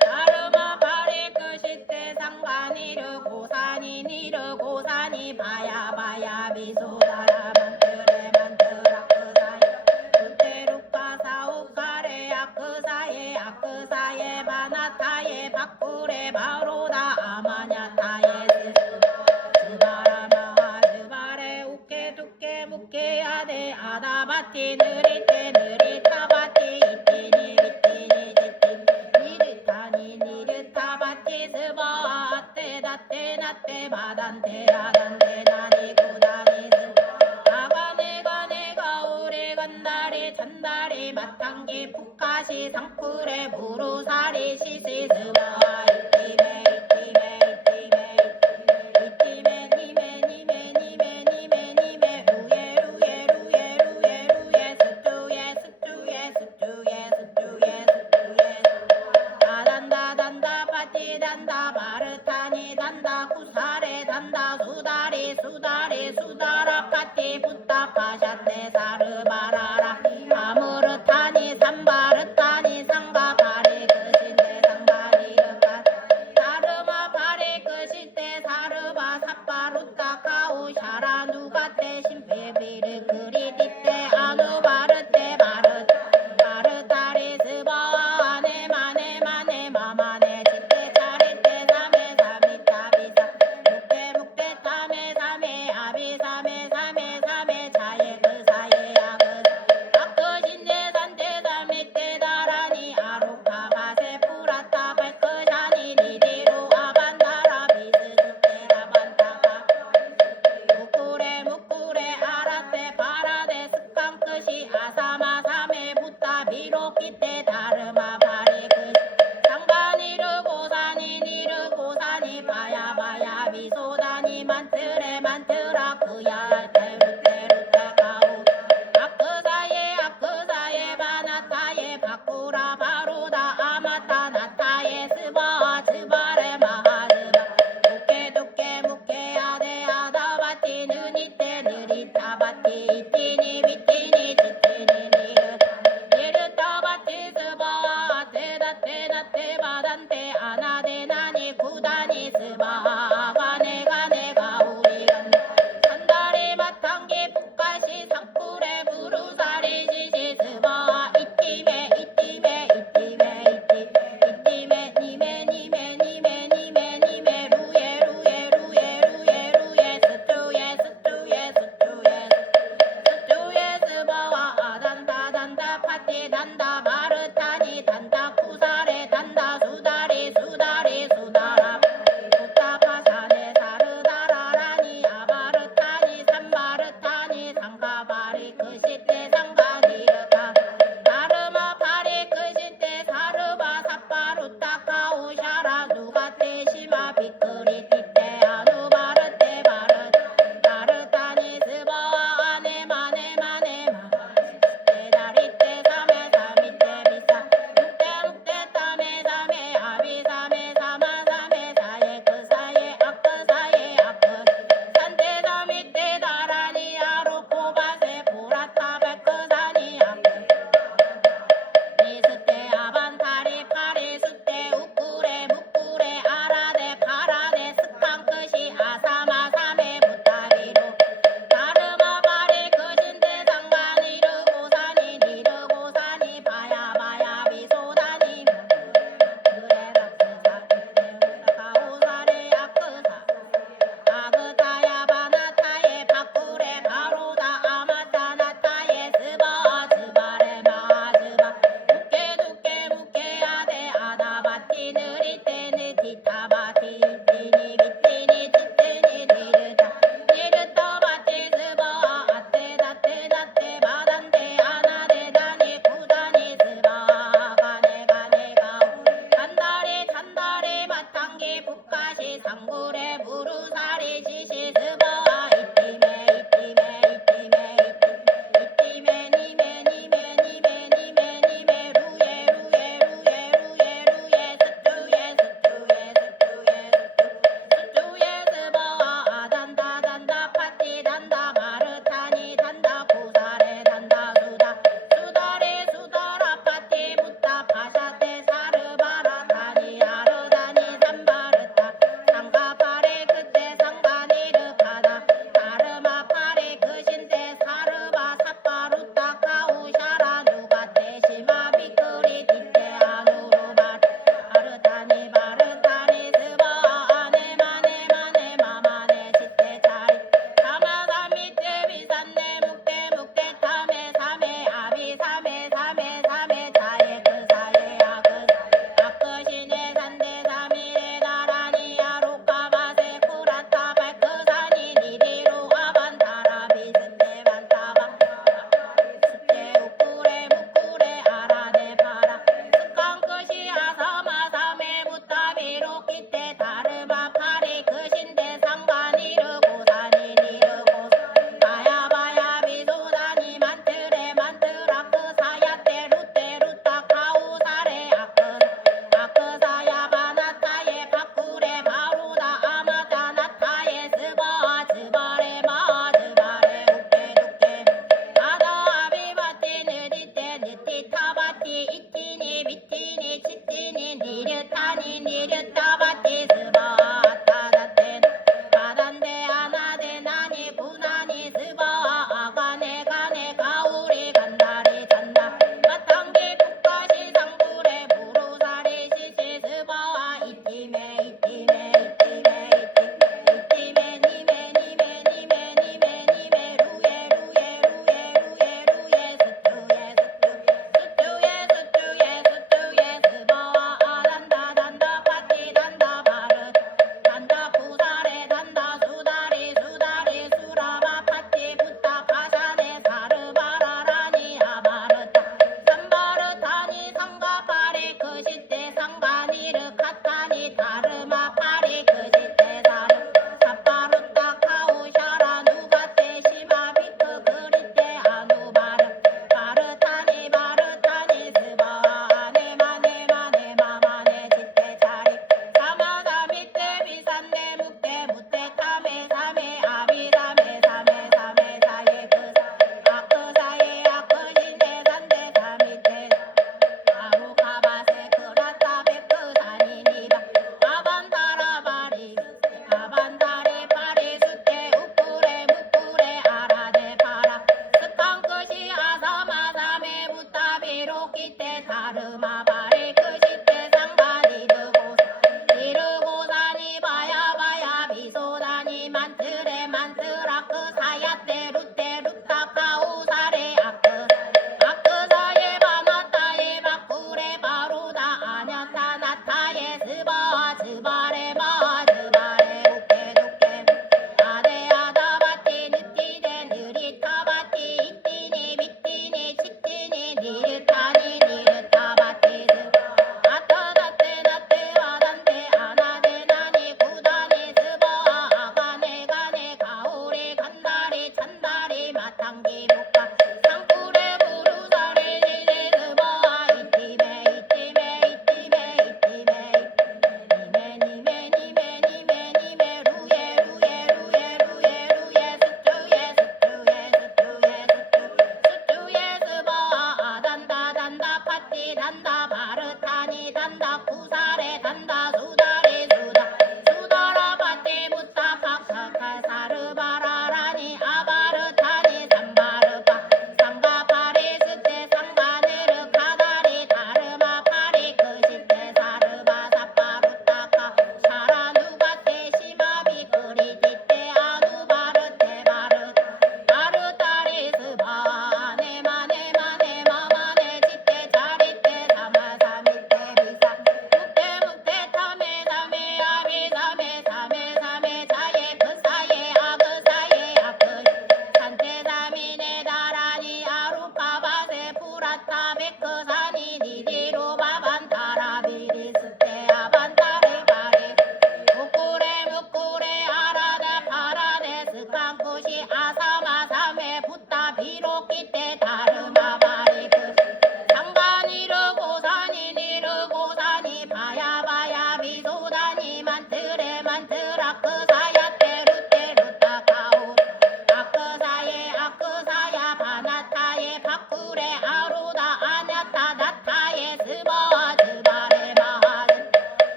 다르마 바리 끝이 때 상관이르 고산이 니르 고산이 바야 비소다라 만트라 그 사이 우테루카 사우카레 그 사이에 바나타에 바쿠레 바로다 아마냐타에 스바레 우케 두케 무케 아데 아다바티 느리테 느리타바티 이티니 비티니 지티니 니르타바티 스바 아테 다테 나테 바단테 아단테 나니 구다니 아가네가 내가 오래 간다리 잔다리 마탕기 푸카시 상쿠레 무루사리 시시 스바 단다 바르타니 단다 구사레 단다 수다라 파티 붓다 파샤테 사르바라라 아무르타니 삼바르타니 상가 바리 그신데 상바리르가 사르마 바리 그신데 사르바 사파루타 카우샤라 누가테 심페비르 그리디테 아누바르테 바르타리 스바네 마네 마마네 묵대 탐해 아비 삼해 자예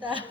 감사합니다.